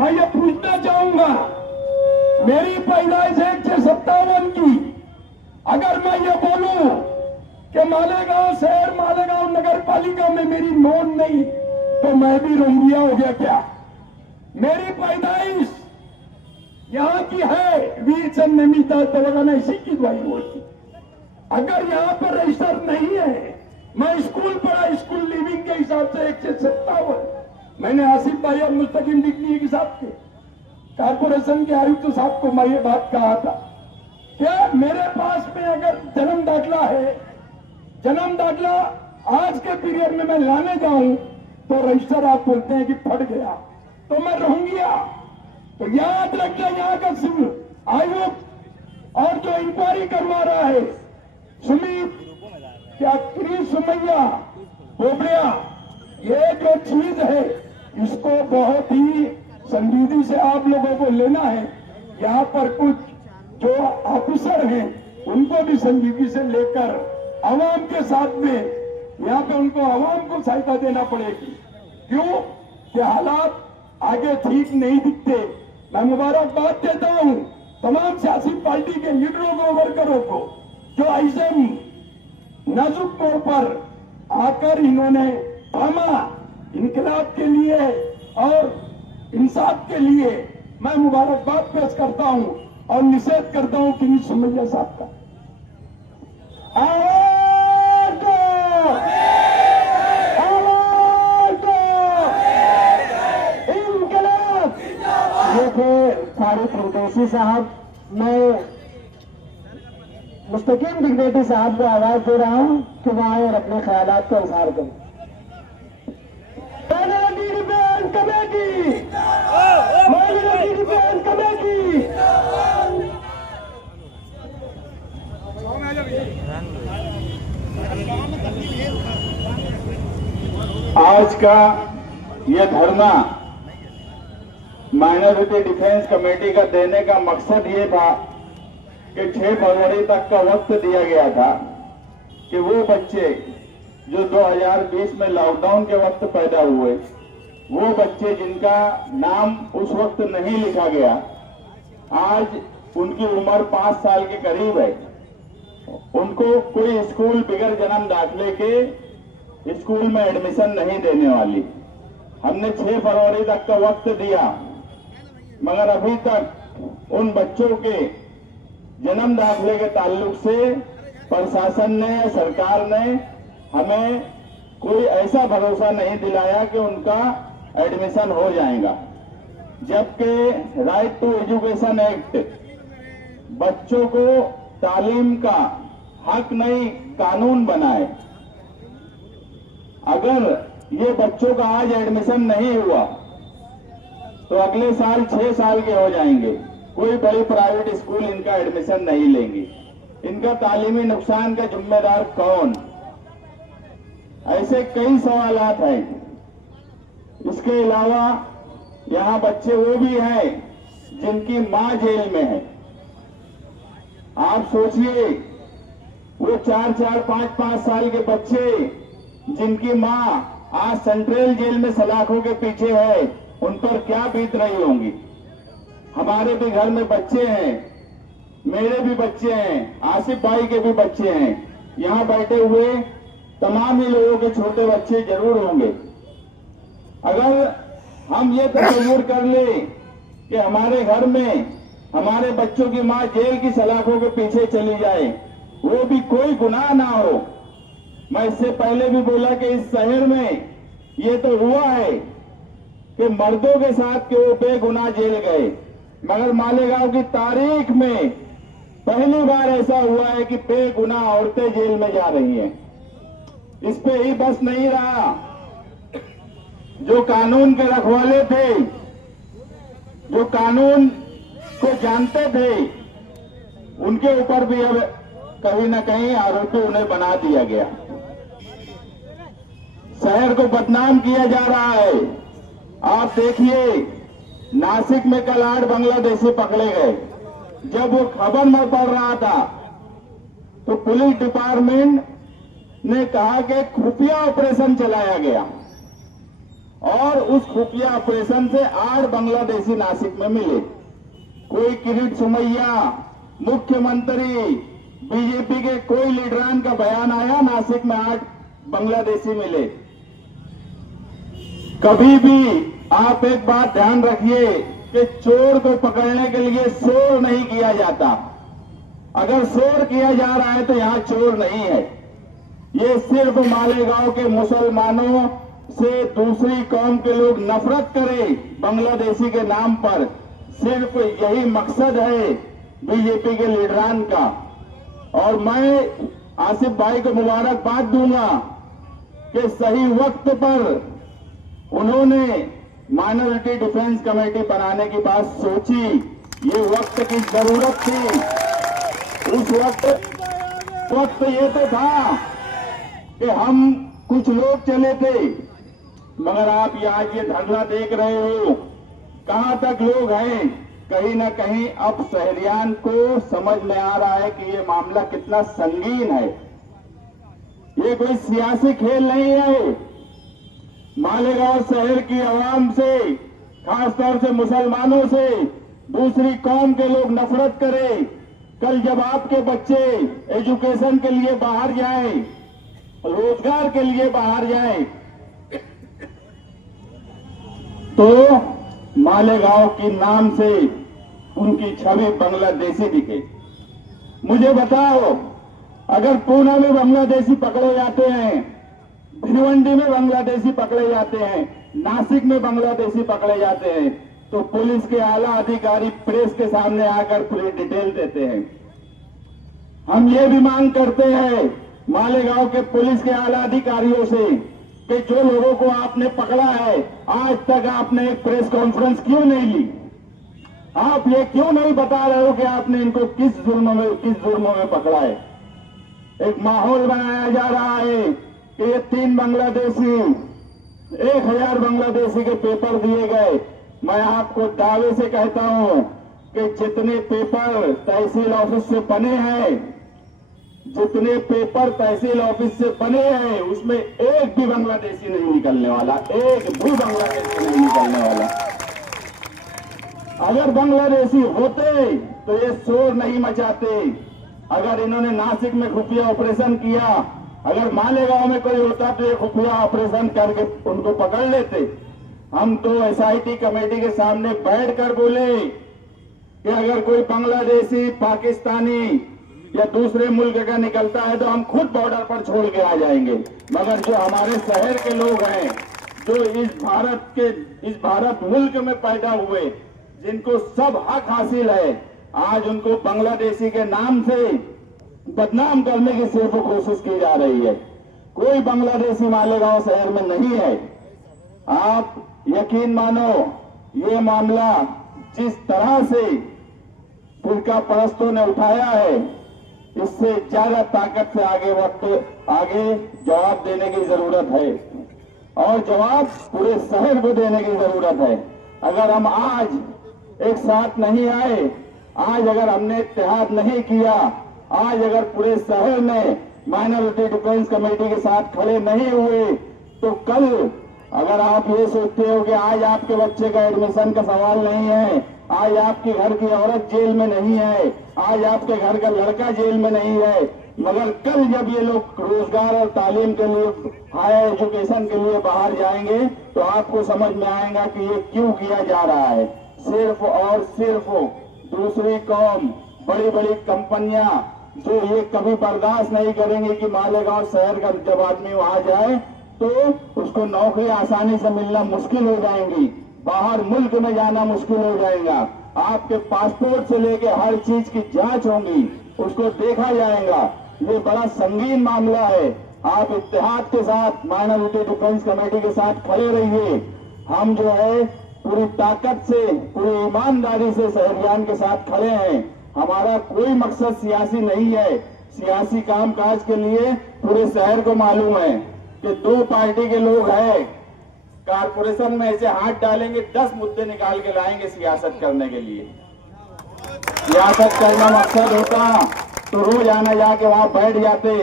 मैं ये पूछना चाहूंगा, मेरी पैदाइश 157 की, अगर मैं ये बोलूं कि मालेगांव शहर मालेगांव नगर पालिका में मेरी नोन नहीं तो मैं भी रोंगिया हो गया क्या? मेरी पैदाइश यहां की है वीर चंद नमिता तवगाना इसी की दवाई होती। अगर यहां पर रजिस्टर नहीं है, मैं स्कूल पढ़ा, स्कूल लिविंग के हिसाब से 157 मैंने आसिफ भाई और मुस्तकीम डिग्नी के साथ के कारपोरेशन के आयुक्त साहब को मैं ये बात कहा था क्या मेरे पास में अगर जन्म दाखिला है, जन्म दाखिला आज के पीरियड में मैं लाने जाऊं तो रजिस्टर आप बोलते हैं कि फट गया तो मैं रहूंगा। तो याद रखिए यहाँ का आयुक्त और जो इंक्वायरी करवा रहा है सुमित क्या गिरीश सुमैया बोबड़िया, ये जो चीज है इसको बहुत ही संजीदगी से आप लोगों को लेना है। यहाँ पर कुछ जो ऑफिसर हैं उनको भी संजीदगी से लेकर आवाम के साथ में यहाँ पे उनको आवाम को सहायता देना पड़ेगी। क्यों कि हालात आगे ठीक नहीं दिखते। मैं मुबारकबाद देता हूँ तमाम सियासी पार्टी के लीडरों को, वर्करों को जो ऐसे नाजुक तौर पर आकर इन्होंने थामा इनकलाब के लिए और इंसाफ के लिए मैं मुबारकबाद पेश करता हूं। और निषेध करता हूं किरीट सोमैया साहब का। आवाज दो! आवाज दो! इंकलाब! ये थे फारूक रुतैसी साहब। मैं मुस्तकीम डिग्नेटी साहब को आवाज दे रहा हूं कि वह आए और अपने ख्यालात को इजहार करें। Minority defence committee, minority defence committee. आज का यह धरना माइनॉरिटी डिफेंस कमेटी का देने का मकसद ये था कि 6 फरवरी तक का वक्त दिया गया था कि वो बच्चे जो 2020 में लॉकडाउन के वक्त पैदा हुए, वो बच्चे जिनका नाम उस वक्त नहीं लिखा गया, आज उनकी उम्र 5 साल के करीब है, उनको कोई स्कूल बिगैर जन्म दाखिले के स्कूल में एडमिशन नहीं देने वाली। हमने 6 फरवरी तक का वक्त दिया, मगर अभी तक उन बच्चों के जन्म दाखिले के ताल्लुक से प्रशासन ने, सरकार ने हमें कोई ऐसा भरोसा नहीं दिलाया कि उनका एडमिशन हो जाएगा। जबकि राइट टू एजुकेशन एक्ट बच्चों को तालीम का हक नहीं कानून बनाए। अगर ये बच्चों का आज एडमिशन नहीं हुआ तो अगले साल 6 साल के हो जाएंगे, कोई बड़ी प्राइवेट स्कूल इनका एडमिशन नहीं लेंगी। इनका तालीमी नुकसान का जिम्मेदार कौन? ऐसे कई सवालात हैं। इसके अलावा यहाँ बच्चे वो भी हैं जिनकी मां जेल में है। आप सोचिए, वो 4-4, 5-5 साल के बच्चे जिनकी मां आज सेंट्रल जेल में सलाखों के पीछे है, उन पर क्या बीत रही होंगी। हमारे भी घर में बच्चे हैं, मेरे भी बच्चे हैं, आसिफ भाई के भी बच्चे हैं, यहाँ बैठे हुए तमाम ही लोगों के छोटे बच्चे जरूर होंगे। अगर हम ये तस्वीर कर ले कि हमारे घर में हमारे बच्चों की मां जेल की सलाखों के पीछे चली जाए, वो भी कोई गुनाह ना हो। मैं इससे पहले भी बोला कि इस शहर में ये तो हुआ है कि मर्दों के साथ के वो बेगुनाह जेल गए, मगर मालेगांव की तारीख में पहली बार ऐसा हुआ है कि बेगुनाह औरतें जेल में जा रही हैं। इस पे ही बस नहीं रहा, जो कानून के रखवाले थे, जो कानून को जानते थे, उनके ऊपर भी अब कहीं न कहीं आरोपी उन्हें बना दिया गया। शहर को बदनाम किया जा रहा है। आप देखिए, नासिक में कल 8 बांग्लादेशी पकड़े गए। जब वो खबर में पड़ रहा था तो पुलिस डिपार्टमेंट ने कहा कि खुफिया ऑपरेशन चलाया गया और उस खुफिया ऑपरेशन से 8 बांग्लादेशी नासिक में मिले। कोई किरीट सोमैया, मुख्यमंत्री, बीजेपी के कोई लीडरान का बयान आया नासिक में 8 बांग्लादेशी मिले। कभी भी आप एक बात ध्यान रखिए कि चोर को पकड़ने के लिए शोर नहीं किया जाता। अगर शोर किया जा रहा है तो यहां चोर नहीं है। ये सिर्फ मालेगांव के मुसलमानों से दूसरी कौम के लोग नफरत करें बांग्लादेशी के नाम पर, सिर्फ यही मकसद है बीजेपी के लीडरान का। और मैं आसिफ भाई को मुबारकबाद दूंगा कि सही वक्त पर उन्होंने माइनॉरिटी डिफेंस कमेटी बनाने की बात सोची। ये वक्त की जरूरत थी। उस वक्त ये तो था कि हम कुछ लोग चले थे, मगर आप यहाँ ये धरना देख रहे हो, कहां तक लोग हैं। कहीं न कहीं अब शहरियान को समझ में आ रहा है कि ये मामला कितना संगीन है। ये कोई सियासी खेल नहीं है। मालेगांव शहर की आवाम से, खासतौर से मुसलमानों से दूसरी कौम के लोग नफरत करें। कल जब आपके बच्चे एजुकेशन के लिए बाहर जाएं, रोजगार के लिए बाहर जाएं, तो मालेगांव के नाम से उनकी छवि बांग्लादेशी दिखे। मुझे बताओ, अगर पूना में बांग्लादेशी पकड़े जाते हैं, भिवंडी में बांग्लादेशी पकड़े जाते हैं, नासिक में बांग्लादेशी पकड़े जाते हैं, तो पुलिस के आला अधिकारी प्रेस के सामने आकर पूरी डिटेल देते हैं। हम ये भी मांग करते हैं मालेगांव के पुलिस के आला अधिकारियों से कि जो लोगों को आपने पकड़ा है, आज तक आपने एक प्रेस कॉन्फ्रेंस क्यों नहीं ली? आप ये क्यों नहीं बता रहे हो कि आपने इनको किस जुर्म में पकड़ा है? एक माहौल बनाया जा रहा है कि ये 3 बांग्लादेशी, 1000 बांग्लादेशी के पेपर दिए गए। मैं आपको दावे से कहता हूं कि जितने पेपर तहसील ऑफिस से बने हैं, जितने पेपर तहसील ऑफिस से बने हैं, उसमें एक भी बांग्लादेशी नहीं निकलने वाला, एक भी बांग्लादेशी नहीं निकलने वाला। अगर बांग्लादेशी होते तो ये शोर नहीं मचाते। अगर इन्होंने नासिक में खुफिया ऑपरेशन किया, अगर मालेगांव में कोई होता तो ये खुफिया ऑपरेशन करके उनको पकड़ लेते। हम तो एसआईटी कमेटी के सामने बैठकर बोले कि अगर कोई बांग्लादेशी, पाकिस्तानी या दूसरे मुल्क का निकलता है तो हम खुद बॉर्डर पर छोड़ के आ जाएंगे। मगर जो हमारे शहर के लोग हैं, जो इस भारत मुल्क में पैदा हुए, जिनको सब हक हासिल है, आज उनको बांग्लादेशी के नाम से बदनाम करने की सिर्फ कोशिश की जा रही है। कोई बांग्लादेशी मालेगांव शहर में नहीं है। आप यकीन मानो, ये मामला जिस तरह से फिरका परस्तों ने उठाया है, इससे ज्यादा ताकत से आगे जवाब देने की जरूरत है, और जवाब पूरे शहर को देने की जरूरत है। अगर हम आज एक साथ नहीं आए, आज अगर हमने इत्तेहाद नहीं किया, आज अगर पूरे शहर में माइनॉरिटी डिफेंस कमेटी के साथ खड़े नहीं हुए, तो कल अगर आप ये सोचते हो कि आज आपके बच्चे का एडमिशन का सवाल नहीं है, आज आपके घर की औरत जेल में नहीं है, आज आपके घर का लड़का जेल में नहीं है, मगर कल जब ये लोग रोजगार और तालीम के लिए, हायर एजुकेशन के लिए बाहर जाएंगे, तो आपको समझ में आएगा कि ये क्यों किया जा रहा है। सिर्फ और सिर्फ दूसरी कौम, बड़ी बड़ी कंपनियां, जो ये कभी बर्दाश्त नहीं करेंगे कि मालेगांव शहर का जब आदमी वहां जाए तो उसको नौकरी आसानी से मिलना मुश्किल हो जाएंगी, बाहर मुल्क में जाना मुश्किल हो जाएगा, आपके पासपोर्ट से लेके हर चीज की जांच होगी, उसको देखा जाएगा। ये बड़ा संगीन मामला है। आप इत्तेहाद के साथ माइनॉरिटी डिफेंस कमेटी के साथ खड़े रहिए। हम जो है पूरी ताकत से, पूरी ईमानदारी से शहरियान के साथ खड़े हैं। हमारा कोई मकसद सियासी नहीं है। सियासी कामकाज के लिए पूरे शहर को मालूम है कि 2 पार्टी के लोग हैं, कारपोरेशन में ऐसे हाथ डालेंगे, 10 मुद्दे निकाल के लाएंगे सियासत करने के लिए। सियासत करना मकसद होता तो रोज आना जाके वहां बैठ जाते,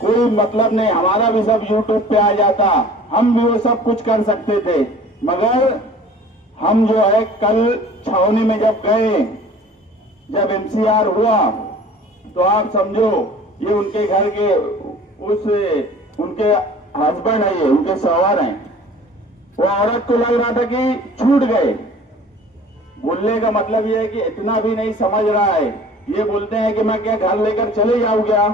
कोई मतलब नहीं। हमारा भी सब यूट्यूब पे आ जाता, हम भी वो सब कुछ कर सकते थे। मगर हम जो है कल छावनी में जब गए, जब एमसीआर हुआ, तो आप समझो ये उनके घर के उनके हस्बैंड है, ये उनके शौहर हैं। वो औरत को लग रहा था कि छूट गए। बोलने का मतलब ये है कि इतना भी नहीं समझ रहा है। ये बोलते हैं कि मैं क्या घर लेकर चले जाऊं क्या?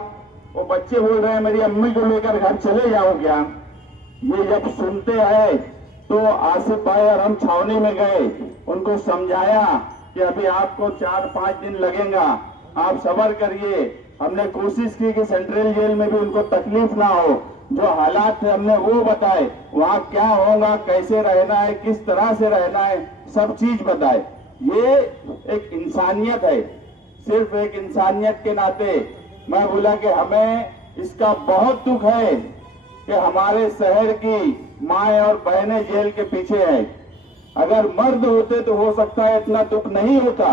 वो बच्चे बोल रहे हैं मेरी अम्मी को लेकर घर चले जाऊं क्या? ये जब सुनते हैं तो आसिफ भाई और हम छावनी में गए, उनको समझाया कि अभी आपको 4-5 दिन लगेगा, आप सब्र करिए। हमने कोशिश की कि सेंट्रल जेल में भी उनको तकलीफ ना हो। जो हालात थे हमने वो बताए, वहां क्या होगा, कैसे रहना है, किस तरह से रहना है, सब चीज बताए। ये एक इंसानियत है। सिर्फ एक इंसानियत के नाते मैं बोला कि हमें इसका बहुत दुख है कि हमारे शहर की माएं और बहनें जेल के पीछे हैं। अगर मर्द होते तो हो सकता है इतना दुख नहीं होता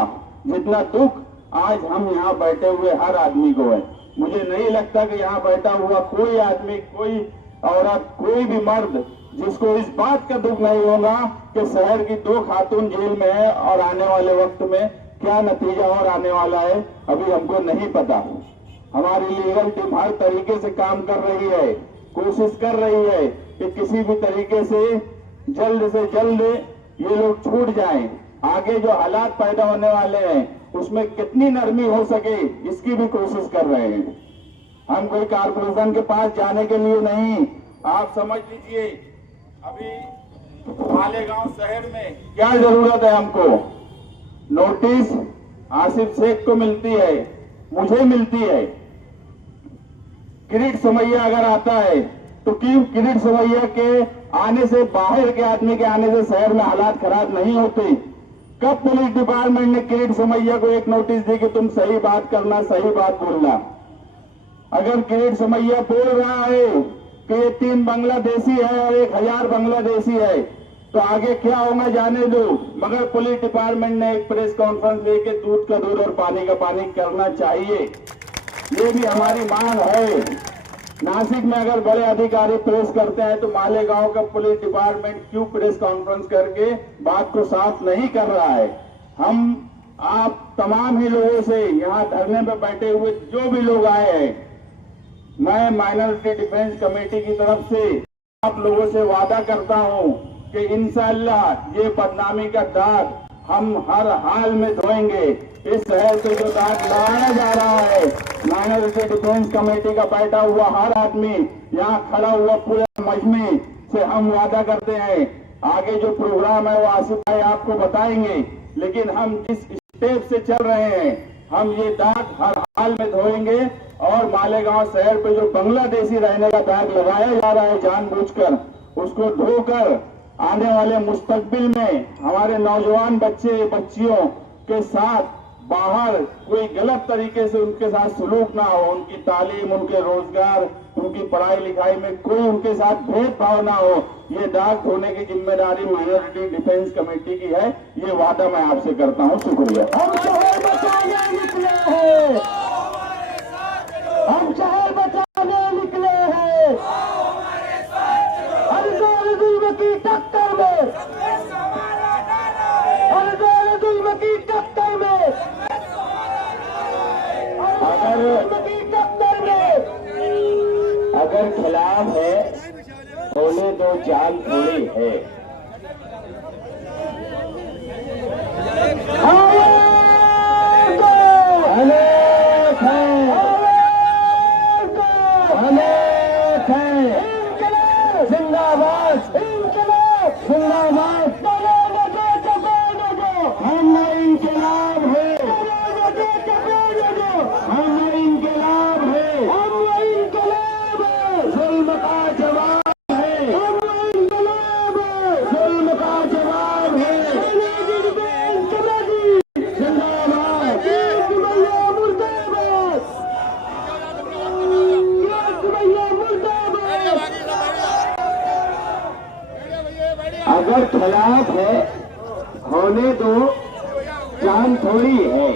जितना दुख आज हम यहाँ बैठे हुए हर आदमी को है। मुझे नहीं लगता कि यहाँ बैठा हुआ कोई आदमी, कोई औरत, कोई भी मर्द जिसको इस बात का दुख नहीं होगा कि शहर की 2 खातून जेल में है और आने वाले वक्त में क्या नतीजा और आने वाला है अभी हमको नहीं पता। हमारी लीगल टीम हर तरीके से काम कर रही है, कोशिश कर रही है कि किसी भी तरीके से जल्द ये लोग छूट जाएं। आगे जो हालात पैदा होने वाले हैं उसमें कितनी नरमी हो सके इसकी भी कोशिश कर रहे हैं। हम कोई कारपोरेशन के पास जाने के लिए नहीं, आप समझ लीजिए अभी मालेगांव शहर में क्या जरूरत है हमको। नोटिस आसिफ शेख को मिलती है, मुझे मिलती है। किरीट समैया अगर आता है तो क्यों किरीट समैया के आने से, बाहर के आदमी के आने से शहर में हालात खराब नहीं होते? कब पुलिस डिपार्टमेंट ने किरीट समैया को एक नोटिस दी कि तुम सही बात करना, सही बात बोलना? अगर किरीट समैया बोल रहा है कि ये 3 बांग्लादेशी है और 1000 बांग्लादेशी है तो आगे क्या होगा जाने दो, मगर पुलिस डिपार्टमेंट ने एक प्रेस कॉन्फ्रेंस लेके दूध का दूध और पानी का पानी करना चाहिए। ये भी हमारी मांग है। नासिक में अगर बड़े अधिकारी प्रेस करते हैं तो मालेगांव का पुलिस डिपार्टमेंट क्यों प्रेस कॉन्फ्रेंस करके बात को साफ नहीं कर रहा है? हम आप तमाम ही लोगों से, यहाँ धरने पे बैठे हुए जो भी लोग आए हैं, मैं माइनॉरिटी डिफेंस कमेटी की तरफ से आप लोगों से वादा करता हूं कि इंशाअल्लाह ये बदनामी का दाग हम हर हाल में धोएंगे। इस शहर से जो दाग लगाया जा रहा है, माइनॉरिटी डिफेंस कमेटी का बैठा हुआ हर आदमी, यहाँ खड़ा हुआ पूरे मजमे से हम वादा करते हैं, आगे जो प्रोग्राम है वो आसिफ भाई आपको बताएंगे, लेकिन हम जिस स्टेप से चल रहे हैं हम ये दाग हर हाल में धोएंगे। और मालेगांव शहर पे जो बांग्लादेशी रहने का दाग लगाया जा रहा है जानबूझकर, उसको धोकर आने वाले मुस्तकबिल में हमारे नौजवान बच्चे बच्चियों के साथ बाहर कोई गलत तरीके से उनके साथ सलूक ना हो, उनकी तालीम, उनके रोजगार, उनकी पढ़ाई लिखाई में कोई उनके साथ भेदभाव ना हो, ये दाग धोने की जिम्मेदारी माइनॉरिटी डिफेंस कमेटी की है। ये वादा मैं आपसे करता हूँ। शुक्रिया। हम शहर बचाने निकले हैं, हम शहर बचाने निकले हैं। हर जुल्म की टक्कर में, हर जुल्म की टक्कर में, अगर खिलाफ है होने दो, जान थोड़ी है। जिंदाबाद, जिंदाबाद, हम इंकलाब है, हम इंकलाब है, हम इंकलाब है, जुल्म का जवाब है, हम इंकलाब है, जुल्म का जवाब है। जिंदाबाद, मुर्दाबाद, अगर खिलाफ है होने दो, जान थोड़ी है।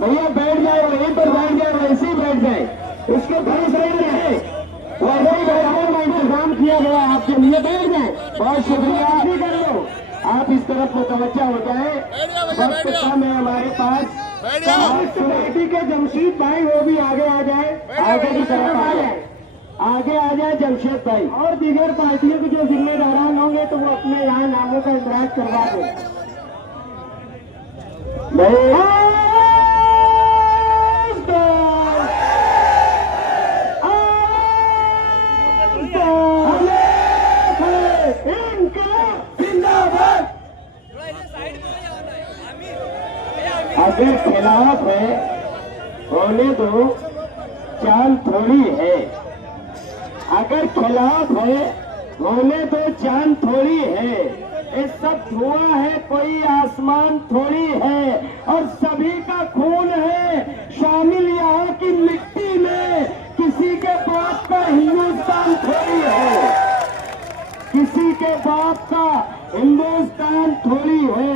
भैया बैठ जाए, वहीं पर बैठ जाए, वैसे ही बैठ जाए, उसके भाई साइड में है वैसे ही बैठने का इंतजाम किया गया आपके लिए। बैठ जाए, बहुत शुक्रिया। आप भी कर लो, आप इस तरफ मुतवज्जा हो जाए, वक्त कम है हमारे पास। कमेटी के जमशेद भाई वो भी आगे आ जाए, आगे की तरफ आ जाए, आगे आ जाए जमशेद भाई। और दीगर पार्टियों के जो जिम्मेदारान होंगे तो वो अपने यहाँ नामों का इंतराज करवा दें। अगर खिलाफ है होने दो, जान थोड़ी है। अगर खिलाफ है होने दो, जान थोड़ी है। ये सब धुआं है, कोई आसमान थोड़ी है, और सभी का खून है शामिल यहाँ की मिट्टी में। किसी के बाप का हिंदुस्तान थोड़ी है, किसी के बाप का हिंदुस्तान थोड़ी है।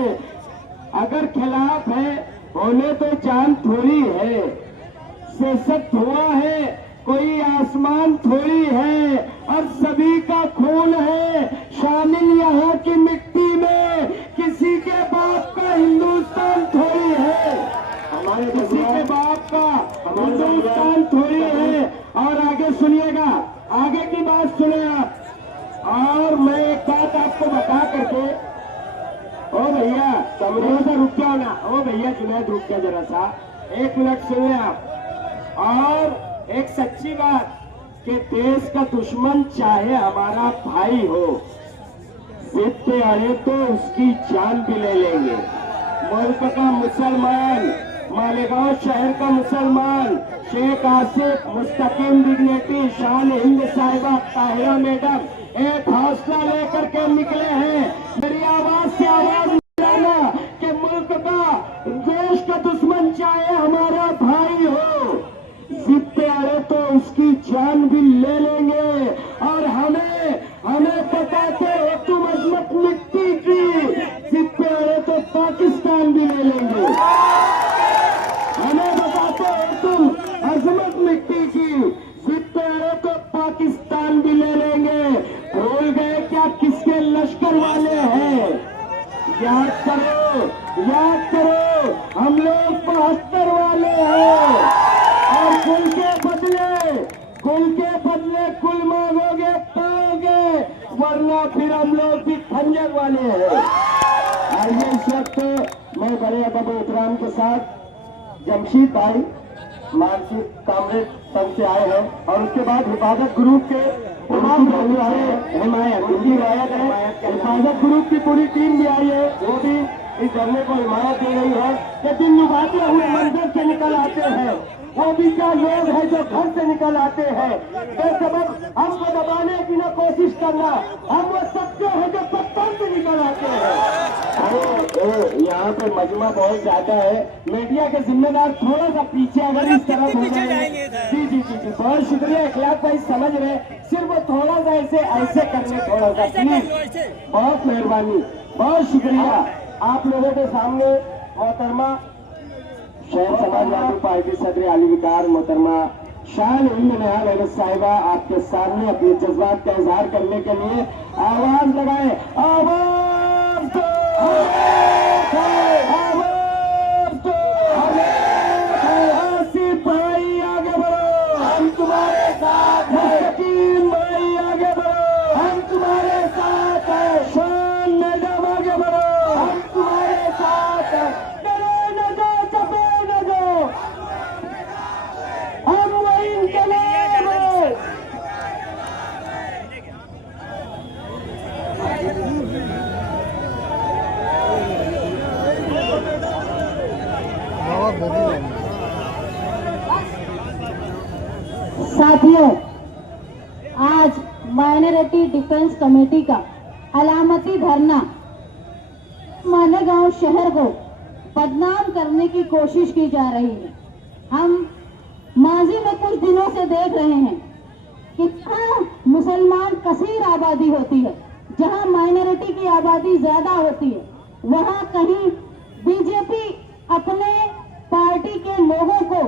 अगर खिलाफ है होने तो जान थोड़ी है। सियासत धुआं है, कोई आसमान थोड़ी है, और सभी का खून है शामिल यहाँ की मिट्टी में। किसी के बाप का हिंदुस्तान थोड़ी है, हमारे किसी के बाप का हिंदुस्तान थोड़ी है। और आगे सुनिएगा, आगे की बात सुने आप। और मैं एक बात आपको बता करके, ओ भैया थोड़ा सा रुक जाओ ना। ओ भैया जुनैद रुक जा जरा सा, 1 मिनट सुन ले आप। और एक सच्ची बात कि देश का दुश्मन चाहे हमारा भाई हो, जिद पे अड़े तो उसकी जान भी ले लेंगे। मुल्क का मुसलमान, मालेगांव शहर का मुसलमान, शेख आसिफ, मुस्तकीम डिग्नेटी, शान हिंद साहिबा, ताहिरा मैडम एक हौसला लेकर के निकले हैं। मेरी आवाज से आवाज मिलाना कि मुल्क का, देश का दुश्मन चाहे हमारा भाई हो, जिद पे आए तो उसकी जान भी ले लेंगे। और हमें बताते हो तुम अजमत मिट्टी की, जिद पे आए तो पाकिस्तान भी ले लेंगे। हमें बताते हो तुम अजमत मिट्टी की, जिद पे आए तो पाकिस्तान भी ले लेंगे। भूल गए क्या किसके लश्कर वाले हैं? याद करो, याद करो, हम लोग 72 वाले हैं। और कुल के बदले कुल मांगोगे पाओगे, वरना फिर हम लोग भी खंजर वाले हैं। आइए इस वक्त मैं बड़े अदब एहतराम के साथ जमशीद भाई मानसिक कामरेड संघ से आए हैं, और उसके बाद हिफाजत ग्रुप के तमाम हिमायत उनकी रियायत है। हिफाजत ग्रुप की पूरी टीम भी आई है, वो भी इस धरने को हिमायत दे रही है। कि दिन लुभाते हुए मंदिर से निकल आते हैं, वो भी क्या लोग हैं जो घर से निकल आते हैं। बेसबब हमको दबाने की न कोशिश करना, हम वो सत्य हैं जो पत्थर से निकल आते हैं। यहाँ पे मजमा बहुत ज्यादा है, मीडिया के जिम्मेदार थोड़ा सा पीछे अगर इस तरफ हो जाएंगे। जी जी जी जी, बहुत शुक्रिया इखलाक भाई, समझ रहे, सिर्फ वो थोड़ा सा ऐसे करने, थोड़ा सा प्लीज, बहुत मेहरबानी, बहुत शुक्रिया। आप लोगों के सामने मोहतरमा शहर समाजवादी पार्टी सदर आली विकार मोहतरमा शान हिंद नेहाल अहमद साहिबा आपके सामने अपने जज्बात का इजहार करने के लिए आवाज लगाए। आवाज दो, आवाज दो, आसिफ भाई आगे बढ़ो, हम तुम्हारे साथ हैं। मुस्तकीम भाई आगे बढ़ो, हम तुम्हारे साथ हैं। शान मैडम आगे बढ़ो, हम तुम्हारे साथ हैं। साथियों, आज माइनॉरिटी डिफेंस कमेटी का अलामती धरना मालेगांव शहर को बदनाम करने की कोशिश की जा रही है। हम माजी में कुछ दिनों से देख रहे हैं कि जहाँ मुसलमान कसीर आबादी होती है, जहाँ माइनॉरिटी की आबादी ज्यादा होती है, वहाँ कहीं बीजेपी अपने पार्टी के लोगों को,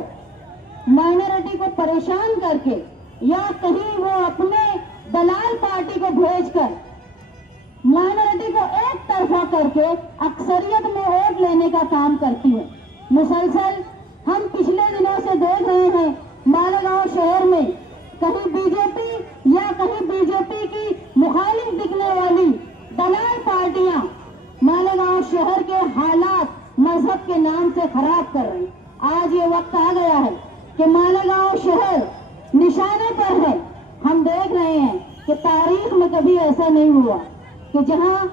माइनॉरिटी को परेशान करके, या कहीं वो अपने दलाल पार्टी को भेजकर माइनॉरिटी को एक तरफा करके अक्सरियत में वोट लेने का काम करती है। मुसलसल हम पिछले दिनों से देख रहे हैं मालेगांव शहर में कहीं बीजेपी या कहीं बीजेपी की मुखालिफ दिखने वाली दलाल पार्टियां मालेगांव शहर के हालात मजहब के नाम से खराब कर रही। आज ये वक्त आ गया है कि मालेगांव शहर निशाने पर है। हम देख रहे हैं कि तारीख में कभी ऐसा नहीं हुआ कि जहां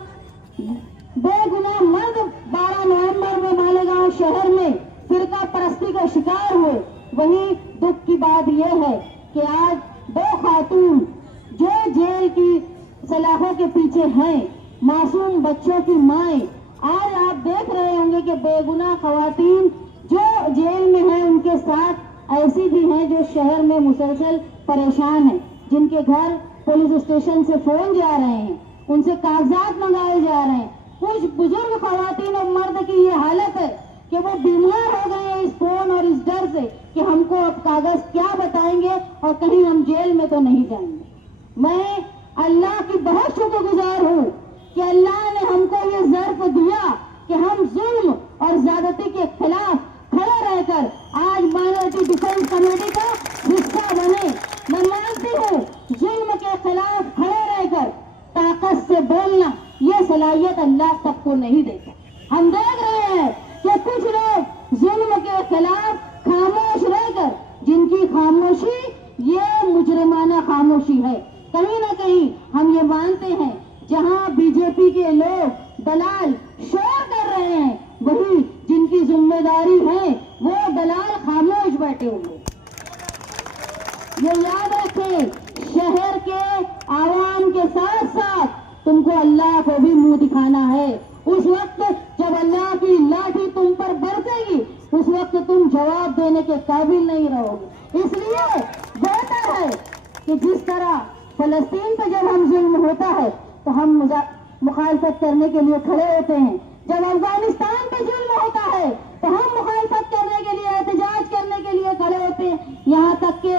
बेगुनाह मर्द 12 नवंबर में मालेगांव शहर में फिरका परस्ती का शिकार हुए। वहीं दुख की बात यह है कि आज 2 खातून जो जेल की सलाखों के पीछे हैं, मासूम बच्चों की माएं, आज आप देख रहे होंगे कि बेगुनाह खवातीन जो जेल में हैं, उनके साथ ऐसी भी हैं जो शहर में मुसलसल परेशान हैं, जिनके घर पुलिस स्टेशन से फोन जा रहे हैं, उनसे कागजात मंगाए जा रहे हैं। कुछ बुजुर्ग खवातीन और मर्द की ये हालत है कि वो बीमार हो गए हैं इस फोन और इस डर से कि हमको अब कागज क्या बताएंगे और कहीं हम जेल में तो नहीं जाएंगे। मैं अल्लाह की बहुत शुक्रगुजार हूँ कि अल्लाह ने हमको ये ज़र्फ दिया कि हम जुल्म और ज्यादती के खिलाफ खड़े रहकर आज माइनॉरिटी डिफेंस कमेटी का हिस्सा बने। मैं मानती हूँ जुल्म के खिलाफ खड़े रहकर ताकत से बोलना, ये सलाहियत अल्लाह सबको नहीं देता। हम देख हम ये मानते हैं जहां बीजेपी के लोग दलाल शोर कर रहे हैं, वही जिनकी जिम्मेदारी है वो दलाल खामोश बैठे हुए। ये याद रखें, शहर के आवाम के साथ साथ तुमको अल्लाह को भी मुंह दिखाना है। उस वक्त जब अल्लाह की लाठी तुम पर बरसेगी, उस वक्त तुम जवाब देने के काबिल नहीं रहोगे। इसलिए बेहतर है कि जिस तरह फलस्तीन पर जब हम जुल्म होता है तो हम मुखालफत करने के लिए खड़े होते हैं, जब अफगानिस्तान पे जुल्म होता है तो हम मुखालफत करने के लिए, एहतजाज करने के लिए खड़े होते हैं। यहाँ तक के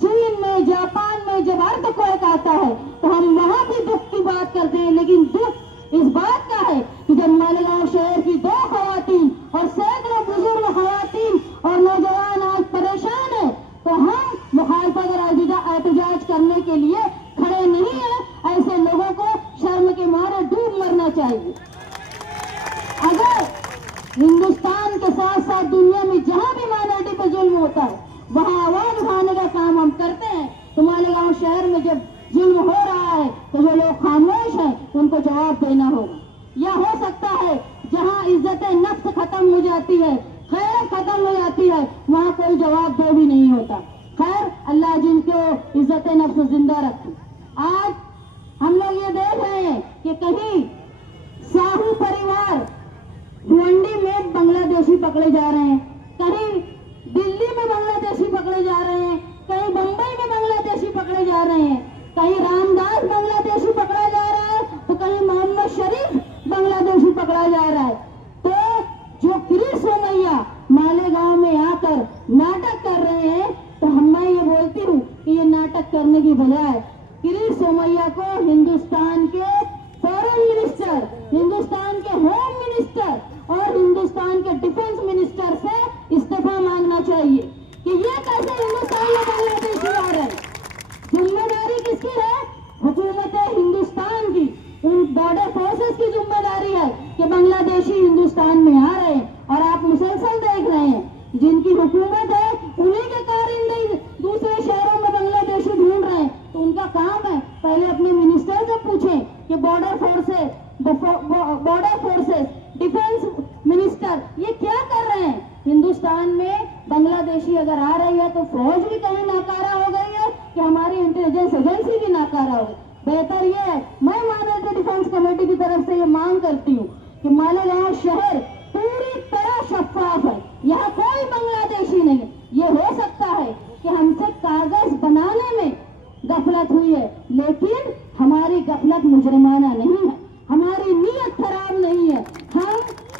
चीन में, जापान में जब अर्थक्वेक आता है तो हम वहां भी दुख की बात करते हैं। लेकिन दुख इस बात का है कि जब मालेगांव शहर की 2 खवातीन और सैकड़ों बुजुर्ग खवातीन और नौजवान आज परेशान है तो हम मुखालफत और एहतजाज करने के लिए खड़े नहीं है। ऐसे लोगों को शर्म के मारे डूब मरना चाहिए। अगर हिंदुस्तान के साथ साथ दुनिया में जहां भी माइनॉरिटी पर जुल्म होता है वहां आवाज उठाने का काम हम करते हैं, तो मालेगांव शहर में जब जुल्म हो रहा है तो जो लोग खामोश हैं उनको जवाब देना होगा। या हो सकता है जहां इज्जत नफ्स खत्म हो जाती है, खैर खत्म हो जाती है, वहां कोई जवाब दे भी नहीं होता। खैर, अल्लाह जिनको इज्जत नफ्स जिंदा रखे। आज हम लोग ये देख रहे हैं कि कहीं साहू परिवार भिवंडी में बांग्लादेशी पकड़े जा रहे हैं, कहीं दिल्ली में बांग्लादेशी पकड़े जा रहे हैं, कहीं बंबई में बांग्लादेशी पकड़े जा रहे हैं, कहीं रामदास बांग्लादेशी पकड़ा जा रहा है तो कहीं मोहम्मद शरीफ बांग्लादेशी पकड़ा जा रहा है। तो जो किरीट सोमैया मालेगांव में आकर नाटक कर रहे हैं, तो मैं ये बोलती हूँ कि ये नाटक करने की बजाय किरीट सोमैया को हिंदुस्तान के फॉरेन मिनिस्टर, हिंदुस्तान के होम मिनिस्टर और हिंदुस्तान के डिफेंस मिनिस्टर से इस्तीफा मांगना चाहिए कि ये कैसे हिंदुस्तान में बांग्लादेशी आ रहे हैं। जिम्मेदारी किसकी है? हुकूमत हिंदुस्तान की, उन बॉर्डर फोर्सेस की जिम्मेदारी है कि बांग्लादेशी हिंदुस्तान में आ रहे हैं। और आप मुसलसल देख रहे हैं जिनकी हुकूमत है उन्हीं के कारिंदे दूसरे शहरों में बांग्लादेशी ढूंढ रहे हैं। तो उनका काम है पहले अपने मिनिस्टर से पूछें कि बॉर्डर फोर्सेस, डिफेंस मिनिस्टर ये क्या कर रहे हैं। हिंदुस्तान में बांग्लादेशी अगर आ रही है तो फौज भी कहीं नाकारा हो गई है कि हमारी इंटेलिजेंस एजेंसी भी नाकारा हो गई। बेहतर ये है, मैं माइनॉरिटी डिफेंस कमेटी की तरफ से ये मांग करती हूँ कि मालेगांव शहर पूरी तरह शफाफ है, यहाँ कोई बांग्लादेशी नहीं है। ये हो सकता है कि हमसे कागज बनाने में गफलत हुई है, लेकिन हमारी गफलत मुजरिमाना नहीं है, हमारी नीयत खराब नहीं है।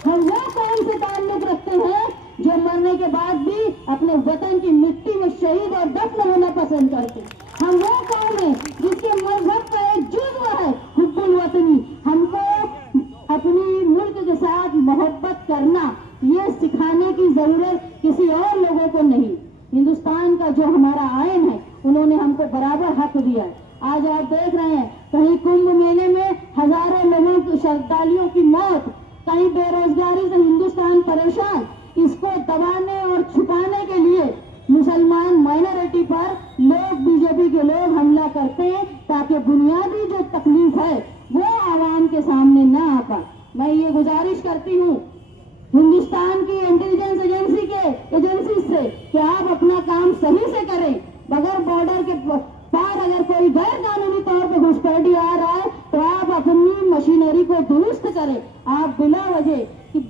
हम वो कौम से ताल्लुक रखते हैं जो मरने के बाद भी अपने वतन की मिट्टी में शहीद और दफन होना पसंद करते हैं। हम वो कौम है जिसके मजहब का एक जुज़्व है हुब्बुल वतनी। हमको अपनी मुल्क के साथ मोहब्बत करना ये सिखाने की जरूरत किसी और लोगों को नहीं। हिंदुस्तान का जो हमारा आइन है उन्होंने हमको बराबर हक दिया है। आज आप देख रहे हैं कहीं कुंभ मेले में हजारों लोगों की, श्रद्धालुओं की मौत, कहीं बेरोजगारी से हिंदुस्तान परेशान। इसको दबाने और छुपाने के लिए मुसलमान माइनॉरिटी पर लोग, बीजेपी के लोग हमला करते हैं ताकि बुनियादी जो तकलीफ है वो आवाम के सामने न आ पाए। मैं ये गुजारिश करती हूँ हिंदुस्तान की इंटेलिजेंस एजेंसी से कि आप अपना काम सही से करें। बगैर बॉर्डर के पार अगर कोई गैर कानूनी तौर पर घुसपैठी आ रहा है तो आप अपनी मशीनरी को दुरुस्त करें। आप बिला वजह कि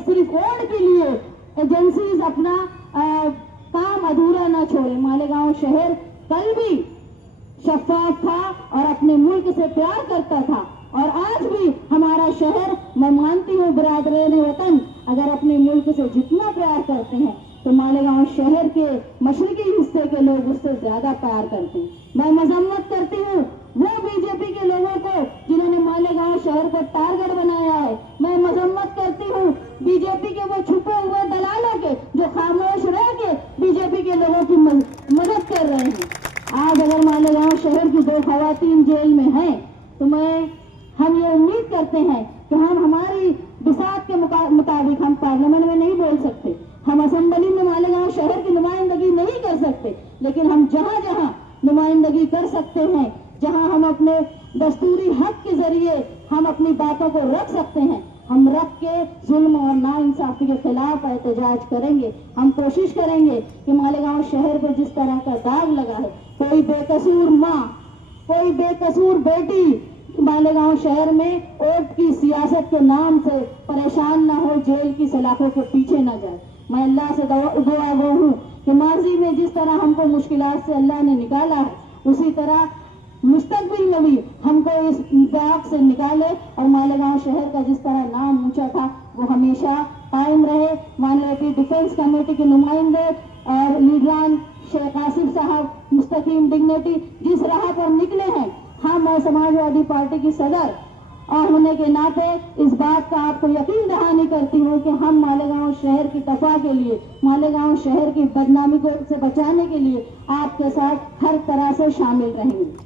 सिर्फ वोट के लिए एजेंसीज अपना काम अधूरा ना छोड़े। मालेगांव शहर कल भी शफाफ था और अपने मुल्क से प्यार करता था, और आज भी हमारा शहर, मैं मानती हूँ बिरादरान वतन अगर अपने मुल्क से जितना प्यार करते हैं तो मालेगांव शहर के मशरकी हिस्से के लोग उससे ज्यादा प्यार करते हैं। मैं मजम्मत करती हूँ वो बीजेपी के लोगों को जिन्होंने मालेगांव शहर को टारगेट बनाया है। मैं मजम्मत करती हूँ बीजेपी के वो छुपे हुए दलालों के जो खामोश रह के बीजेपी के लोगों की मदद कर रहे हैं। आज अगर मालेगांव शहर की 2 खवातीन जेल में हैं तो हम ये उम्मीद करते हैं कि हम हमारी बिसात के मुताबिक हम पार्लियामेंट में नहीं बोल सकते, हम असेंबली में मालेगांव शहर की नुमाइंदगी नहीं कर सकते, लेकिन हम जहां जहां नुमाइंदगी कर सकते हैं जहां हम अपने दस्तूरी हक के जरिए हम अपनी बातों को रख सकते हैं, हम रख के जुल्म और नाइंसाफी के खिलाफ एहतजाज करेंगे। हम कोशिश करेंगे कि मालेगांव शहर पर जिस तरह का दाग लगा है, कोई बेकसूर माँ, कोई बेकसूर बेटी मालेगांव शहर में वोट की सियासत के नाम से परेशान ना हो, जेल की सलाखों के पीछे ना जाए। मैं अल्लाह से दुआ गो हूँ कि माजी में जिस तरह हमको मुश्किलात से अल्लाह ने निकाला है, उसी तरह मुस्तकबिल में भी हमको इस दाग से निकाले और मालेगांव शहर का जिस तरह नाम ऊंचा था वो हमेशा कायम रहे। माइनॉरिटी डिफेंस कमेटी के नुमाइंदे और लीडरान शेख आसिफ साहब मुस्तकीम डिग्निटी जिस राह पर निकले हैं, मैं समाजवादी पार्टी की सदर और होने के नाते इस बात का आपको यकीन दहानी करती हूँ कि हम मालेगांव शहर की दफा के लिए, मालेगांव शहर की बदनामी को से बचाने के लिए आपके साथ हर तरह से शामिल रहेंगे।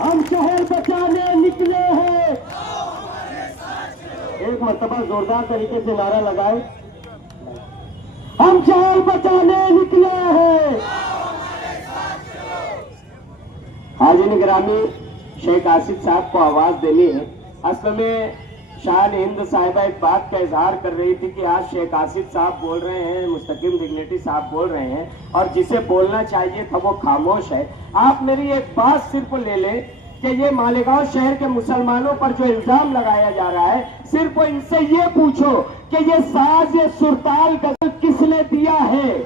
हम शहर बचाने निकले हैं। एक मरतबा जोरदार तरीके से नारा लगाए, हम शहर बचाने निकले हैं। हाजिर गिरामी, शेख आसिफ साहब को आवाज देनी है। असल में शान हिंद साहिबा एक बात का इजहार कर रही थी कि आज शेख आसिफ साहब बोल रहे हैं, मुस्तकीम डिग्निटी साहब बोल रहे हैं और जिसे बोलना चाहिए था वो खामोश है। आप मेरी एक बात सिर्फ ले लें कि ये मालेगांव शहर के मुसलमानों पर जो इल्जाम लगाया जा रहा है, सिर्फ इनसे ये पूछो कि ये साज ये सुरताल गजल किसने दिया है?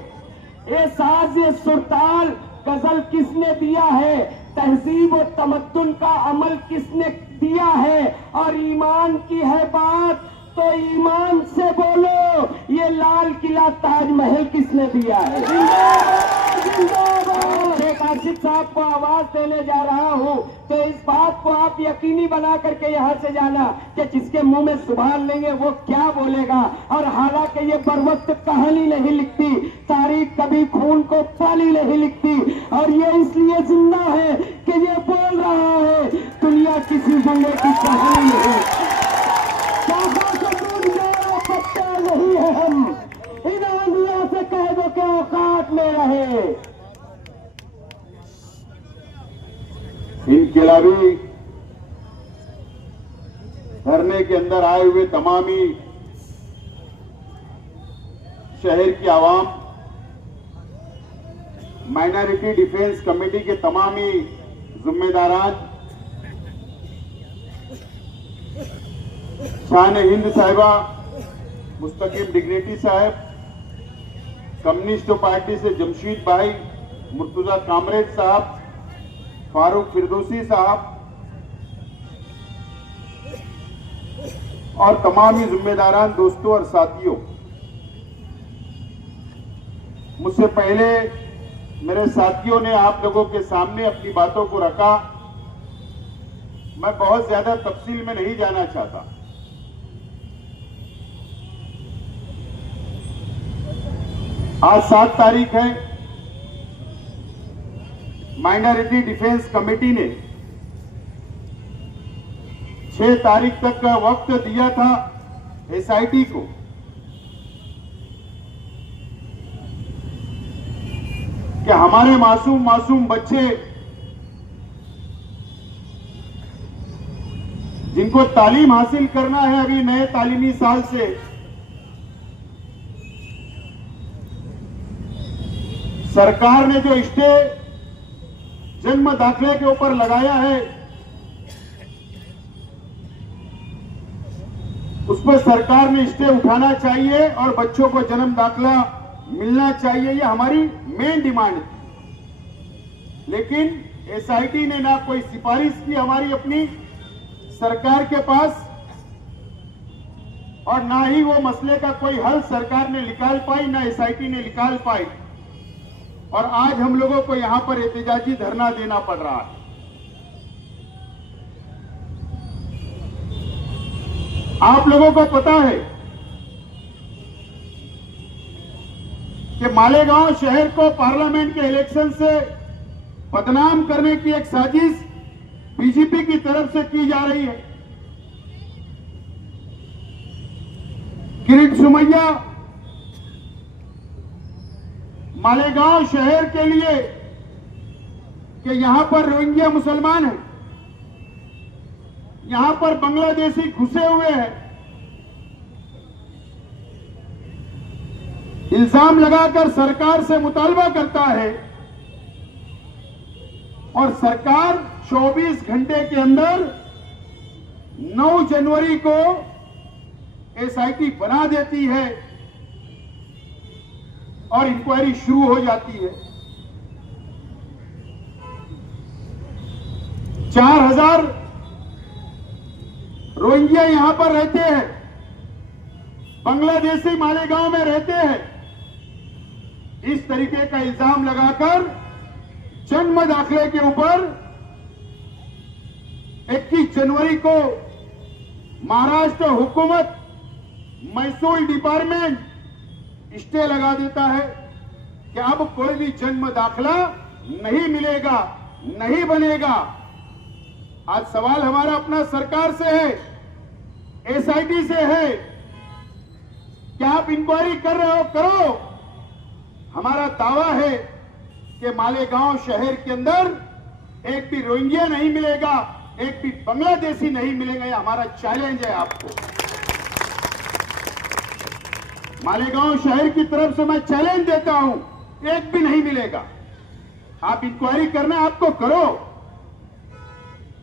ये साज ये सुरताल गजल किसने दिया है? तहजीब और तमद्दुन का अमल किसने दिया है? और ईमान की है बात तो ईमान से बोलो, ये लाल किला ताजमहल किसने दिया है? शेख आसिफ साहब को आवाज देने जा रहा हूं तो इस बात को आप यकीनी बना करके यहां से जाना कि जिसके मुंह में सुभान लेंगे वो क्या बोलेगा। और हालांकि ये बर वक्त कहानी नहीं लिखती, तारीख कभी खून को पानी नहीं लिखती, और ये इसलिए जिंदा है कि ये बोल रहा है, दुनिया किसी जुमले की कहानी नहीं, पत्ता नहीं है। हम इन आंधियों से कह दो कि औकात में रहे। इनकलाबी धरने के अंदर आए हुए तमामी शहर की आवाम, माइनॉरिटी डिफेंस कमेटी के तमामी जिम्मेदारान, शान हिंद साहिबा, मुस्तकीम डिग्निटी साहब, कम्युनिस्ट पार्टी से जमशीद भाई, मुर्तुजा कामरेज साहब, फारूक फिरदौसी साहब और तमामी जिम्मेदारान दोस्तों और साथियों, मुझसे पहले मेरे साथियों ने आप लोगों के सामने अपनी बातों को रखा। मैं बहुत ज्यादा तफसील में नहीं जाना चाहता। आज 7 तारीख है। माइनॉरिटी डिफेंस कमेटी ने 6 तारीख तक का वक्त दिया था एसआईटी को। कि हमारे मासूम बच्चे जिनको तालीम हासिल करना है अभी नए तालीमी साल से, सरकार ने जो स्टे जन्म दाखिले के ऊपर लगाया है उस पर सरकार ने स्टे उठाना चाहिए और बच्चों को जन्म दाखिला मिलना चाहिए। ये हमारी मेन डिमांड थी। लेकिन एसआईटी ने ना कोई सिफारिश की हमारी अपनी सरकार के पास और ना ही वो मसले का कोई हल सरकार ने निकाल पाई, ना एसआईटी ने निकाल पाई। और आज हम लोगों को यहां पर एहतजाजी धरना देना पड़ रहा है। आप लोगों को पता है कि मालेगांव शहर को पार्लियामेंट के इलेक्शन से बदनाम करने की एक साजिश बीजेपी की तरफ से की जा रही है। किरीट सुमैया मालेगांव शहर के लिए कि यहां पर रोहिंग्या मुसलमान हैं, यहां पर बांग्लादेशी घुसे हुए हैं, इल्जाम लगाकर सरकार से मुतालबा करता है और सरकार 24 घंटे के अंदर 9 जनवरी को एसआईटी बना देती है और इंक्वायरी शुरू हो जाती है। 4000 रोहिंग्या यहां पर रहते हैं, बांग्लादेशी मालेगांव में रहते हैं। इस तरीके का इल्जाम लगाकर जन्म दाखिले के ऊपर 21 जनवरी को महाराष्ट्र हुकूमत महसूल डिपार्टमेंट स्टे लगा देता है कि अब कोई भी जन्म दाखिला नहीं मिलेगा, नहीं बनेगा। आज सवाल हमारा अपना सरकार से है, एसआईटी से है, क्या आप इंक्वायरी कर रहे हो? करो। हमारा दावा है कि मालेगांव शहर के अंदर एक भी रोहिंग्या नहीं मिलेगा, एक भी बांग्लादेशी नहीं मिलेगा। यह हमारा चैलेंज है आपको। मालेगांव शहर की तरफ से मैं चैलेंज देता हूं, एक भी नहीं मिलेगा। आप इंक्वायरी करना आपको करो,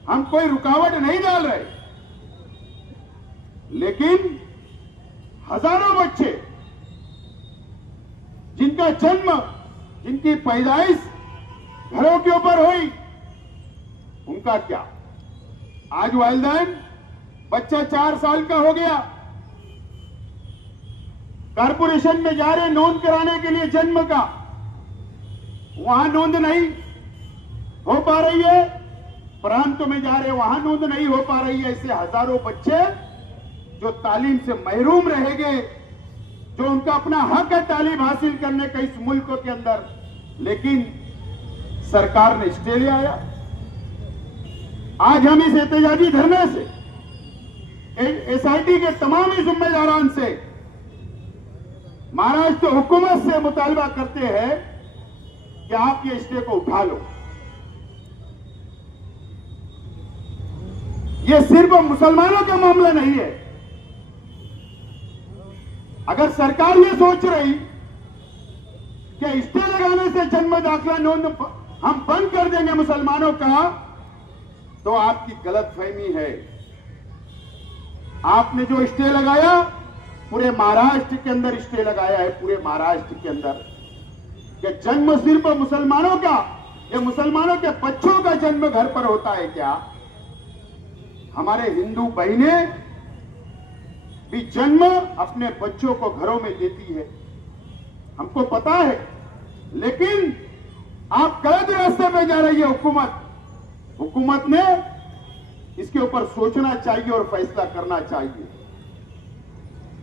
हम कोई रुकावट नहीं डाल रहे, लेकिन हजारों बच्चे जिनका जन्म, जिनकी पैदाइश घरों के ऊपर हुई, उनका क्या? आज वालिदैन, बच्चा 4 साल का हो गया, कारपोरेशन में जा रहे नोंद कराने के लिए जन्म का, वहां नोंद नहीं हो पा रही है। प्रांत में जा रहे, वहां नोंद नहीं हो पा रही है। ऐसे हजारों बच्चे जो तालीम से महरूम रह गए, जो उनका अपना हक है तालीम हासिल करने का इस मुल्क के अंदर, लेकिन सरकार ने स्टे ले आया। आज हम इस एहतजाजी धरने से एसआईटी के तमाम जिम्मेदारान से, महाराष्ट्र हुकूमत से मुतालबा करते हैं कि आप ये स्टे को उठा लो। ये सिर्फ मुसलमानों का मामला नहीं है। अगर सरकार ये सोच रही कि स्टे लगाने से जन्म दाखिला नोंद हम बंद कर देंगे मुसलमानों का, तो आपकी गलतफहमी है। आपने जो स्टे लगाया, पूरे महाराष्ट्र के अंदर स्टे लगाया है, पूरे महाराष्ट्र के अंदर, कि जन्म सिर्फ मुसलमानों का, या मुसलमानों के बच्चों का जन्म घर पर होता है क्या? हमारे हिंदू बहनें भी जन्म अपने बच्चों को घरों में देती है, हमको पता है। लेकिन आप गलत रास्ते पे जा रही है हुकूमत। हुकूमत ने इसके ऊपर सोचना चाहिए और फैसला करना चाहिए।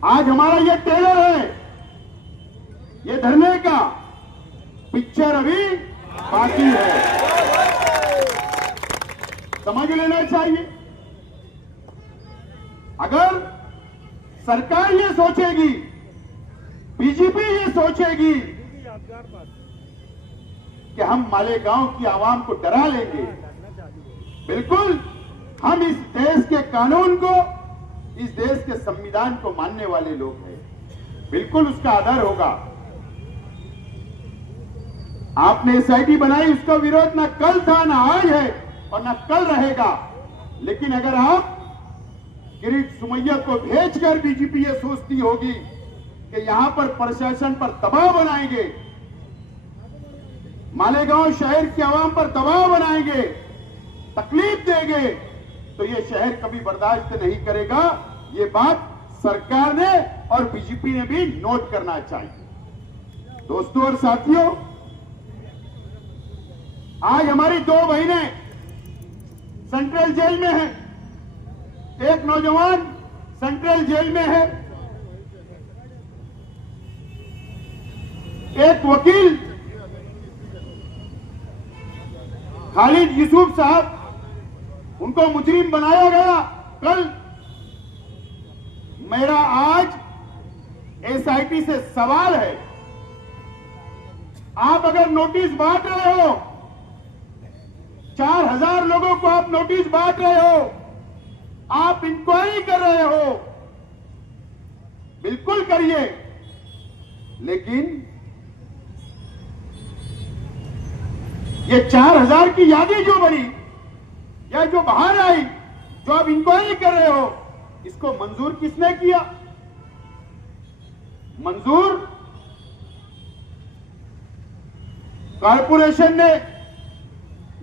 आज हमारा ये टेलर है, ये धरने का पिक्चर अभी बाकी है, समझ लेना चाहिए। अगर सरकार ये सोचेगी, बीजेपी ये सोचेगी कि हम मालेगांव की आवाम को डरा लेंगे, बिल्कुल हम इस देश के कानून को, इस देश के संविधान को मानने वाले लोग हैं, बिल्कुल उसका आदर होगा। आपने एसआईटी बनाई, उसका विरोध ना कल था, ना आज है और ना कल रहेगा। लेकिन अगर आप किरीट सुमैया को भेजकर बीजेपी ये सोचती होगी कि यहां पर प्रशासन पर दबाव बनाएंगे, मालेगांव शहर की आवाम पर दबाव बनाएंगे, तकलीफ देंगे, तो ये शहर कभी बर्दाश्त नहीं करेगा। ये बात सरकार ने और बीजेपी ने भी नोट करना चाहिए। दोस्तों और साथियों, आज हमारी 2 बहनें सेंट्रल जेल में हैं, एक नौजवान सेंट्रल जेल में है, एक वकील खालिद यूसुफ साहब, उनको मुजरिम बनाया गया। कल मेरा आज एसआईटी से सवाल है, आप अगर नोटिस बांट रहे हो 4,000 लोगों को आप नोटिस बांट रहे हो, आप इंक्वायरी कर रहे हो, बिल्कुल करिए, लेकिन ये 4,000 की यादी जो बनी या जो बाहर आई, जो आप इंक्वायरी कर रहे हो, इसको मंजूर किसने किया? मंजूर कारपोरेशन ने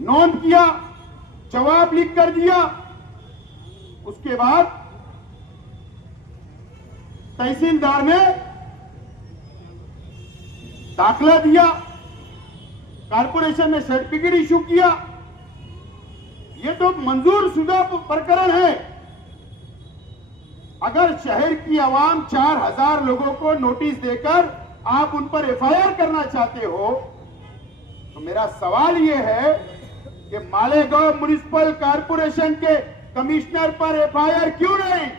नोट किया, जवाब लिख कर दिया, उसके बाद तहसीलदार ने दाखला दिया, कारपोरेशन ने सर्टिफिकेट इशू किया। ये तो मंजूर शुदा प्रकरण है। अगर शहर की आवाम 4,000 लोगों को नोटिस देकर आप उन पर एफआईआर करना चाहते हो, तो मेरा सवाल यह है कि मालेगांव म्युनिसिपल कारपोरेशन के कमिश्नर पर एफआईआर क्यों नहीं?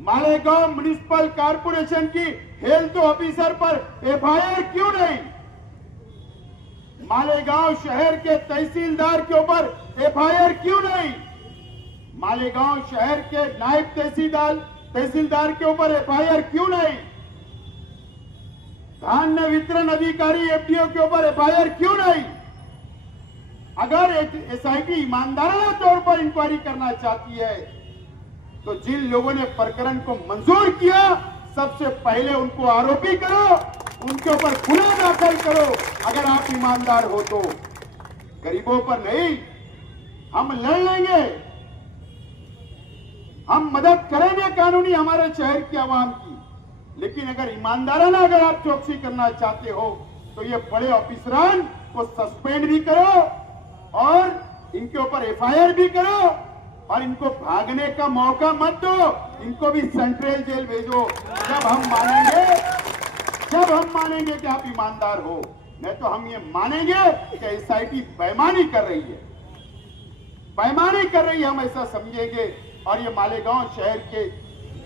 मालेगांव म्युनिसिपल कारपोरेशन की हेल्थ ऑफिसर पर एफआईआर क्यों नहीं? मालेगांव शहर के तहसीलदार के ऊपर एफआईआर क्यों नहीं? मालेगांव शहर के नायब तहसीलदार के ऊपर एफआईआर क्यों नहीं? धान्य वितरण अधिकारी एफडीओ के ऊपर एफआईआर क्यों नहीं? अगर एसआईटी ईमानदाराना तौर पर इंक्वायरी करना चाहती है, तो जिन लोगों ने प्रकरण को मंजूर किया, सबसे पहले उनको आरोपी करो, उनके ऊपर गुनाह दाखिल करो। अगर आप ईमानदार हो तो गरीबों पर नहीं, हम लड़ लेंगे, हम मदद करेंगे कानूनी हमारे शहर की आवाम की, लेकिन अगर ईमानदाराना अगर आप चौकसी करना चाहते हो, तो ये बड़े ऑफिसरान को सस्पेंड भी करो और इनके ऊपर एफआईआर भी करो, और इनको भागने का मौका मत दो, इनको भी सेंट्रल जेल भेजो। जब हम मानेंगे कि आप ईमानदार हो, नहीं तो हम ये मानेंगे कि एसआईटी बेईमानी कर रही है, हम ऐसा समझेंगे, और ये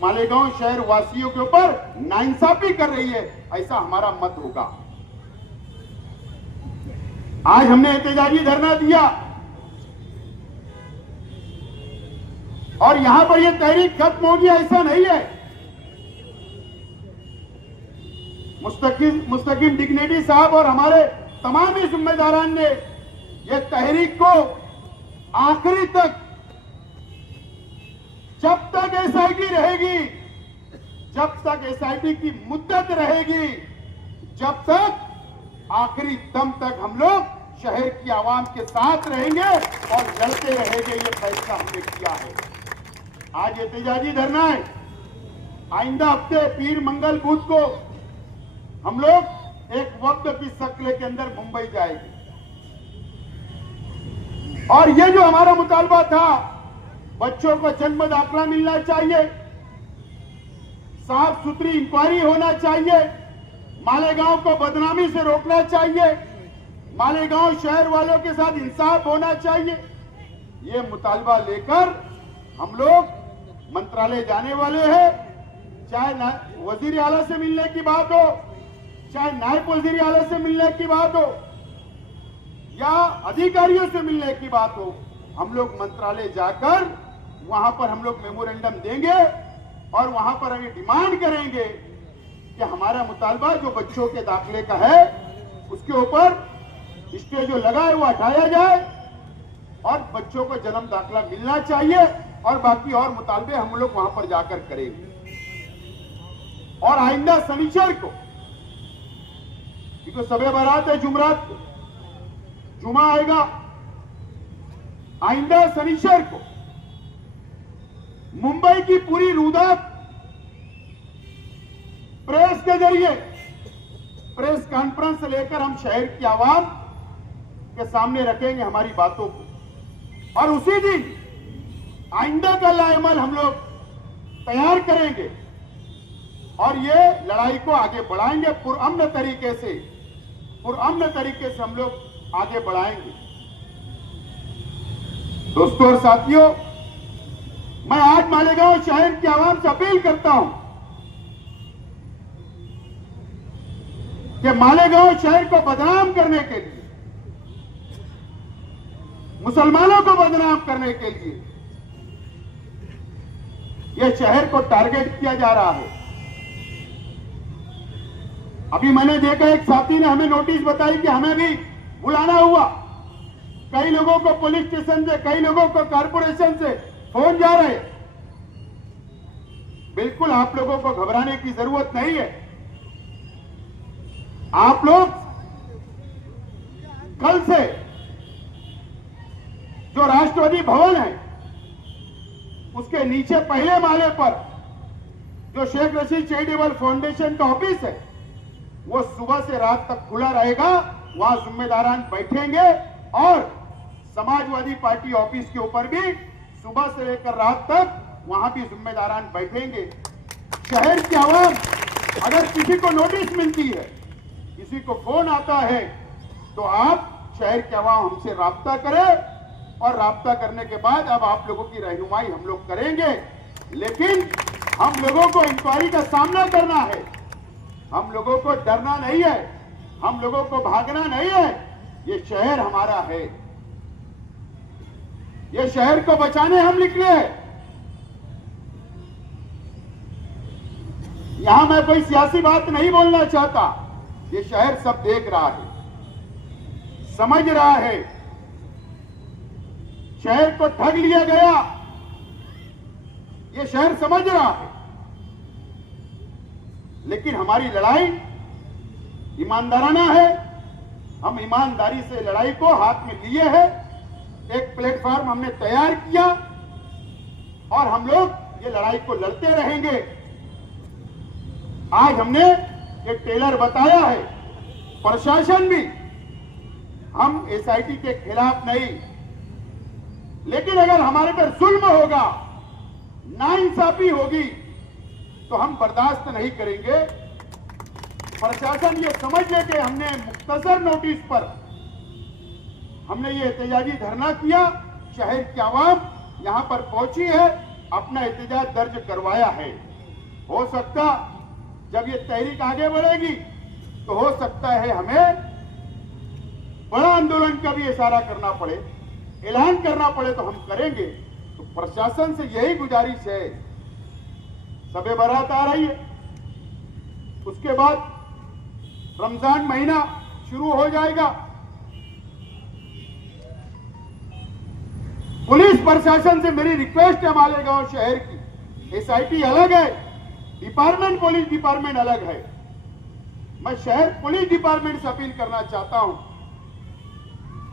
मालेगांव शहर वासियों के ऊपर नाइंसाफी कर रही है, ऐसा हमारा मत होगा। आज हमने एहतजाजी धरना दिया, और यहां पर यह तहरीक खत्म होगी ऐसा नहीं है। मुस्तकिम डिग्नेटी साहब और हमारे तमाम ही जिम्मेदारान ने यह तहरीक को आखिरी तक, जब तक एसआईटी रहेगी, जब तक एसआईटी की मुद्दत रहेगी, जब तक आखिरी दम तक हम लोग शहर की आवाम के साथ रहेंगे और लड़ते रहेंगे। ये फैसला हमने किया है। आज एहतजाजी धरना है, आइंदा हफ्ते पीर मंगल बुध को हम लोग एक वक्त की शक्ल के अंदर मुंबई जाएंगे, और ये जो हमारा मुतालबा था, बच्चों को जन्म दाखला मिलना चाहिए, साफ सुथरी इंक्वायरी होना चाहिए, मालेगांव को बदनामी से रोकना चाहिए, मालेगांव शहर वालों के साथ इंसाफ होना चाहिए, ये मुतालबा लेकर हम लोग मंत्रालय जाने वाले हैं। चाहे वजीर आला से मिलने की बात हो, चाहे नायब वजीर आला से मिलने की बात हो, या अधिकारियों से मिलने की बात हो, हम लोग मंत्रालय जाकर वहां पर हम लोग मेमोरेंडम देंगे, और वहां पर हम डिमांड करेंगे कि हमारा मुतालबा जो बच्चों के दाखिले का है, उसके ऊपर स्टे जो लगा है वो हटाया जाए, और बच्चों को जन्म दाखला मिलना चाहिए, और बाकी और मुतालबे हम लोग वहां पर जाकर करेंगे। और आइंदा शनिचर को, क्योंकि सबे बारात है जुमरात को, जुमा आएगा, आइंदा शनिचर को मुंबई की पूरी रुदात प्रेस के जरिए प्रेस कॉन्फ्रेंस लेकर हम शहर की आवाम के सामने रखेंगे हमारी बातों को, और उसी दिन आइंदा का लाएमल हम लोग तैयार करेंगे, और ये लड़ाई को आगे बढ़ाएंगे पुरअमन तरीके से हम लोग आगे बढ़ाएंगे। दोस्तों और साथियों, मैं आज मालेगांव शहर की आवाम से अपील करता हूं कि मालेगांव शहर को बदनाम करने के लिए मुसलमानों को बदनाम करने के लिए यह शहर को टारगेट किया जा रहा है। अभी मैंने देखा एक साथी ने हमें नोटिस बताई कि हमें भी बुलाना हुआ। कई लोगों को पुलिस स्टेशन से, कई लोगों को कारपोरेशन से फोन जा रहे। बिल्कुल आप लोगों को घबराने की जरूरत नहीं है। आप लोग कल से जो राष्ट्रपति भवन है उसके नीचे पहले माले पर जो शेख रशीद चैरिटेबल फाउंडेशन का ऑफिस है वो सुबह से रात तक खुला रहेगा। वहां जिम्मेदारान बैठेंगे और समाजवादी पार्टी ऑफिस के ऊपर भी सुबह से लेकर रात तक वहां भी जिम्मेदारान बैठेंगे। शहर की आवाम अगर किसी को नोटिस मिलती है, किसी को फोन आता है, तो आप शहर के आवाम हमसे राब्ता करें और राब्ता करने के बाद अब आप लोगों की रहनुमाई हम लोग करेंगे। लेकिन हम लोगों को इंक्वायरी का सामना करना है, हम लोगों को डरना नहीं है, हम लोगों को भागना नहीं है। ये शहर हमारा है, ये शहर को बचाने हम निकले हैं। यहां मैं कोई सियासी बात नहीं बोलना चाहता। ये शहर सब देख रहा है, समझ रहा है। शहर को ठग लिया गया, ये शहर समझ रहा है। लेकिन हमारी लड़ाई ईमानदाराना है। हम ईमानदारी से लड़ाई को हाथ में लिए हैं। एक प्लेटफॉर्म हमने तैयार किया और हम लोग ये लड़ाई को लड़ते रहेंगे। आज हमने एक टेलर बताया है, प्रशासन भी, हम एसआईटी के खिलाफ नहीं, लेकिन अगर हमारे पर जुल्म होगा, नाइंसाफी होगी, तो हम बर्दाश्त नहीं करेंगे। प्रशासन ये समझ ले कि हमने मुख्तसर नोटिस पर हमने ये एहतजाजी धरना किया, शहर की आवाम यहां पर पहुंची है, अपना एहतजाज दर्ज करवाया है। हो सकता जब ये तहरीक आगे बढ़ेगी तो हो सकता है हमें बड़ा आंदोलन का भी इशारा करना पड़े, ऐलान करना पड़े, तो हम करेंगे। तो प्रशासन से यही गुजारिश है। शब बारात आ रही है, उसके बाद रमजान महीना शुरू हो जाएगा। पुलिस प्रशासन से मेरी रिक्वेस्ट है, मालेगांव शहर की एसआईटी अलग है, डिपार्टमेंट पुलिस डिपार्टमेंट अलग है। मैं शहर पुलिस डिपार्टमेंट से अपील करना चाहता हूं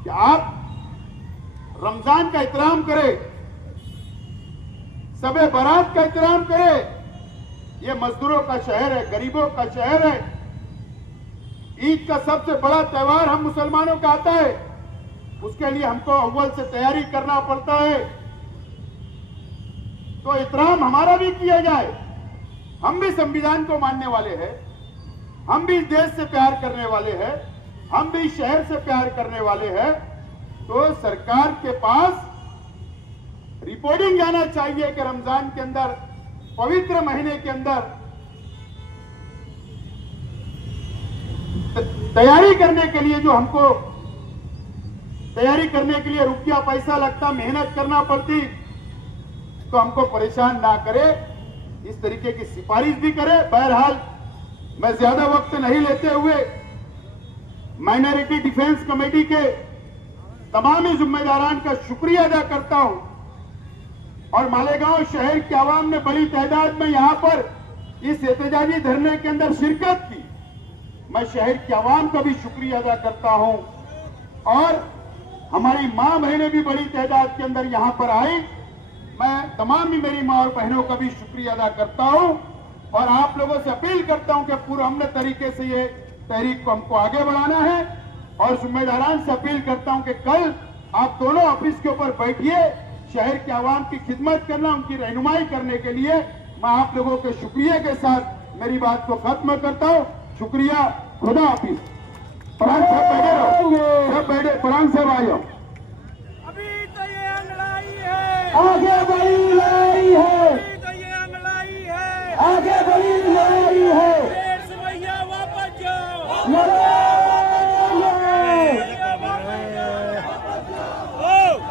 कि आप रमजान का एहतराम करें, शब बारात का एहतराम करें। ये मजदूरों का शहर है, गरीबों का शहर है। ईद का सबसे बड़ा त्योहार हम मुसलमानों का आता है, उसके लिए हमको अव्वल से तैयारी करना पड़ता है। तो एहतराम हमारा भी किया जाए। हम भी संविधान को मानने वाले हैं, हम भी देश से प्यार करने वाले हैं, हम भी शहर से प्यार करने वाले हैं। तो सरकार के पास रिपोर्टिंग जाना चाहिए कि रमजान के अंदर, पवित्र महीने के अंदर तैयारी करने के लिए, जो हमको तैयारी करने के लिए रुपया पैसा लगता, मेहनत करना पड़ती, तो हमको परेशान ना करे, इस तरीके की सिफारिश भी करे। बहरहाल मैं ज्यादा वक्त नहीं लेते हुए माइनॉरिटी डिफेंस कमेटी के तमाम जिम्मेदारान का शुक्रिया अदा करता हूं और मालेगांव शहर की आवाम ने बड़ी तादाद में यहां पर इस एहतजाजी धरने के अंदर शिरकत की। मैं शहर की आवाम का भी शुक्रिया अदा करता हूं और हमारी मां बहनें भी बड़ी तादाद के अंदर यहां पर आई। मैं तमाम ही मेरी मां और बहनों का भी शुक्रिया अदा करता हूं और आप लोगों से अपील करता हूं कि पूरा हमने तरीके से ये तहरीक को हमको आगे बढ़ाना है और जिम्मेदारान से अपील करता हूं कि कल आप दोनों ऑफिस के ऊपर बैठिए, शहर के आवाम की खिदमत करना, उनकी रहनुमाई करने के लिए। मैं आप लोगों के शुक्रिया के साथ मेरी बात को खत्म करता हूं। शुक्रिया, खुदा हाफिज। परान साहब बैठे रहो, सब बैठे, परान साहब आ जाओ। अभी तो ये लड़ाई है, आगे बड़ी लड़ाई है, अभी तो ये लड़ाई है, आगे बड़ी लड़ाई है। शेर से भैया वापस जाओ, लड़ाई है। भैया वापस जाओ।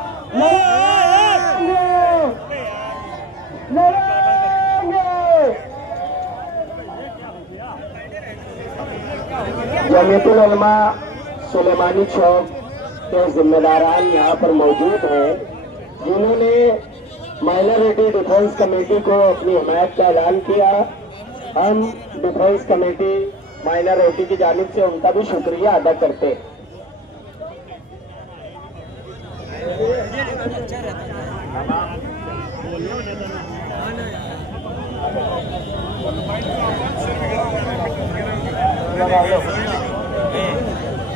जमीयतुल उलमा सुलेमानी चौक के जिम्मेदारान यहाँ पर मौजूद हैं, जिन्होंने माइनॉरिटी डिफेंस कमेटी को अपनी हिमायत का ऐलान किया। हम डिफेंस कमेटी माइनॉरिटी की जानिब से उनका भी शुक्रिया अदा करते हैं।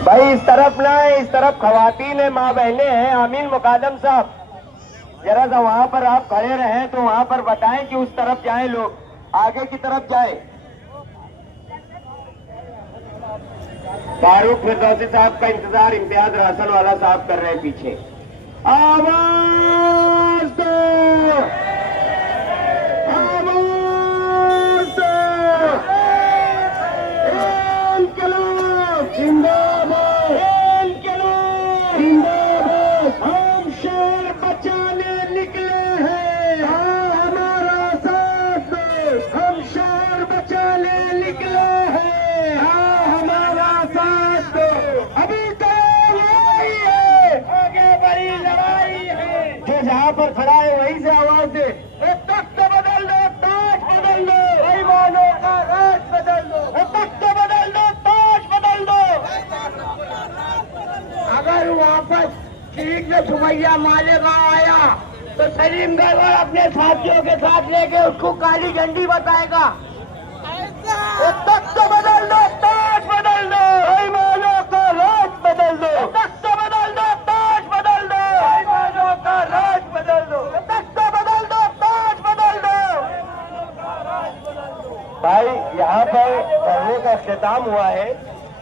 भाई इस तरफ ना है, इस तरफ खवातीन है, माँ बहने हैं। आमीन मुकादम साहब, जरा सा वहां पर आप खड़े रहें तो वहां पर बताएं कि उस तरफ जाएं, लोग आगे की तरफ जाएं। फारूक फिरदौसी साहब का इंतजार इम्तियाज रासन वाला साहब कर रहे हैं पीछे। आवाज दो, आवाज दो, इनकलाब जिंदाबाद, इनकलाब जिंदाबाद। हम शहर बचाने निकले हैं, हमारा साथ दो। हम शहर बचाने निकले हैं, हमारा साथ दो। अभी तो लड़ाई है, आगे बड़ी लड़ाई है। जो जहाँ पर खड़ा है वहीं से आवाज दे, तख्त बदल दो, ताज बदल दो, बेईमानों का राज बदल दो, तख्त बदल दो, ताज बदल दो। अगर वापस ठीक से सुमैया मालेगांव आया तो सलीम गढ़वाल अपने साथियों के साथ लेके उसको काली झंडी बताएगा। तख्त बदल दो, ताज बदल दो, बेईमानों का राज बदल दो, तख्त बदल दो, ताज बदल दो, बेईमानों का राज बदल दो, तख्त बदल दो, ताज बदल दो। भाई यहाँ पर धरने का इख्तिताम हुआ है।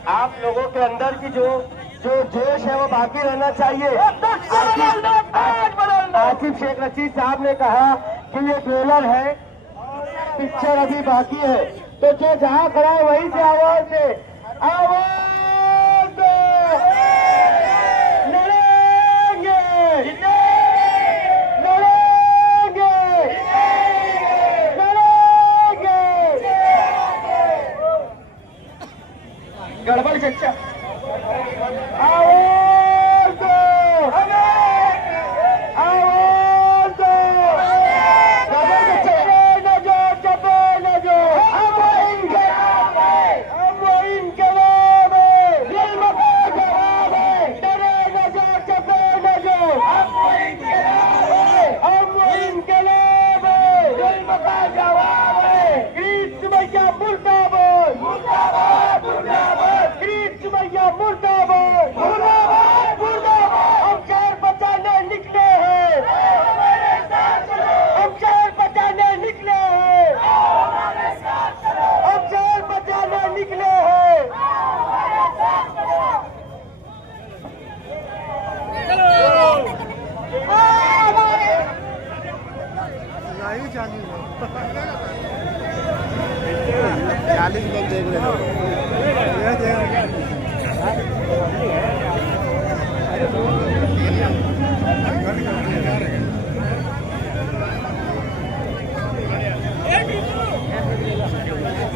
आप लोगों के अंदर की जो जोश है वो बाकी रहना चाहिए। आसिफ शेख रशीद साहब ने कहा कि ये ट्रेलर है, पिक्चर अभी बाकी है, तो जो जहाँ खड़ा है वहीं से आवाज दे, आवाज दो। लड़ेंगे, लड़ेंगे, लड़ेंगे। गड़बड़ चच्चा, आवाज दो, आवाज दो।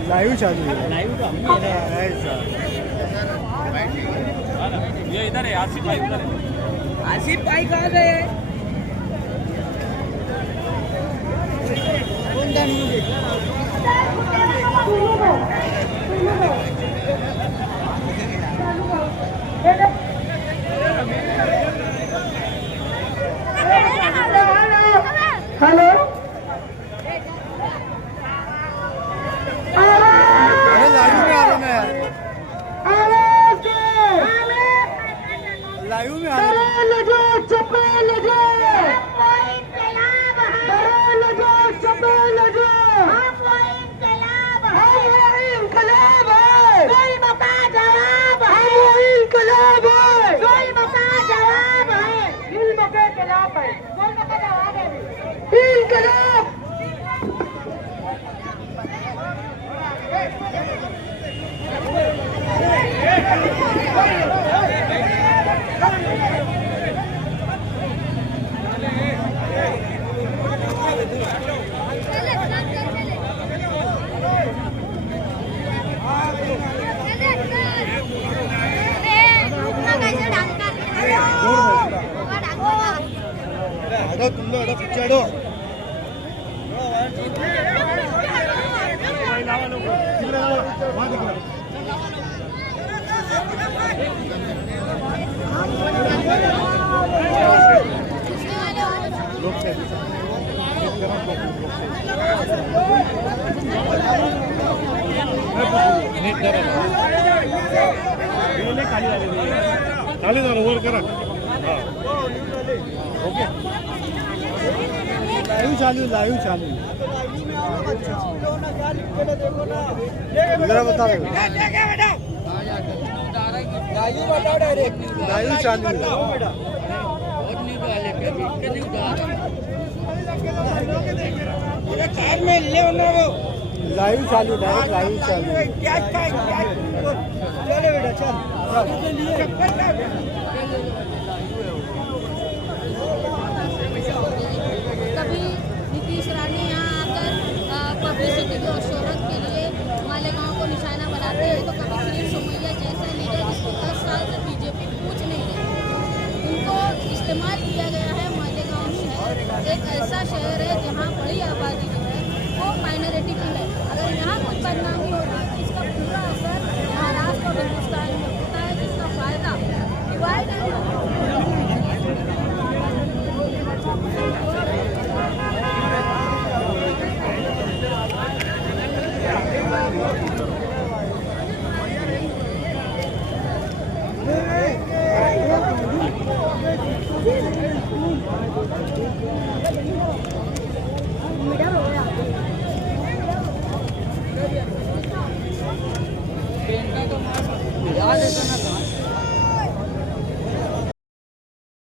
लाइव चालू है, लाइव तो हम ये इधर है। आसिफ भाई उधर है। आसिफ भाई कहाँ गए? हेलो, लाइव में आ खाली झालं वर करा ओके लाईव्ह चालू जरा बता लाईव्ह चालू लाईव्ह चालू डायरेक्ट लाईव्ह चालू चले बेटा चल कभी नीतीश रानी यहाँ आकर पब्लिसिटी की और शोहरत के लिए मालेगांव को निशाना बनाते हैं, तो कभी किरीट सोमैया जैसा लीडर जिसको 10 साल से बीजेपी पूछ नहीं रही, उनको इस्तेमाल किया गया है। मालेगांव शहर एक ऐसा शहर है जहाँ बड़ी आबादी जो है वो माइनॉरिटी की है। अगर यहाँ कुछ बदनामी हो रहा है तो इसका पूरा असर महाराष्ट्र और हिंदुस्तान में होता है, जिसका फायदा डिवाइड एंड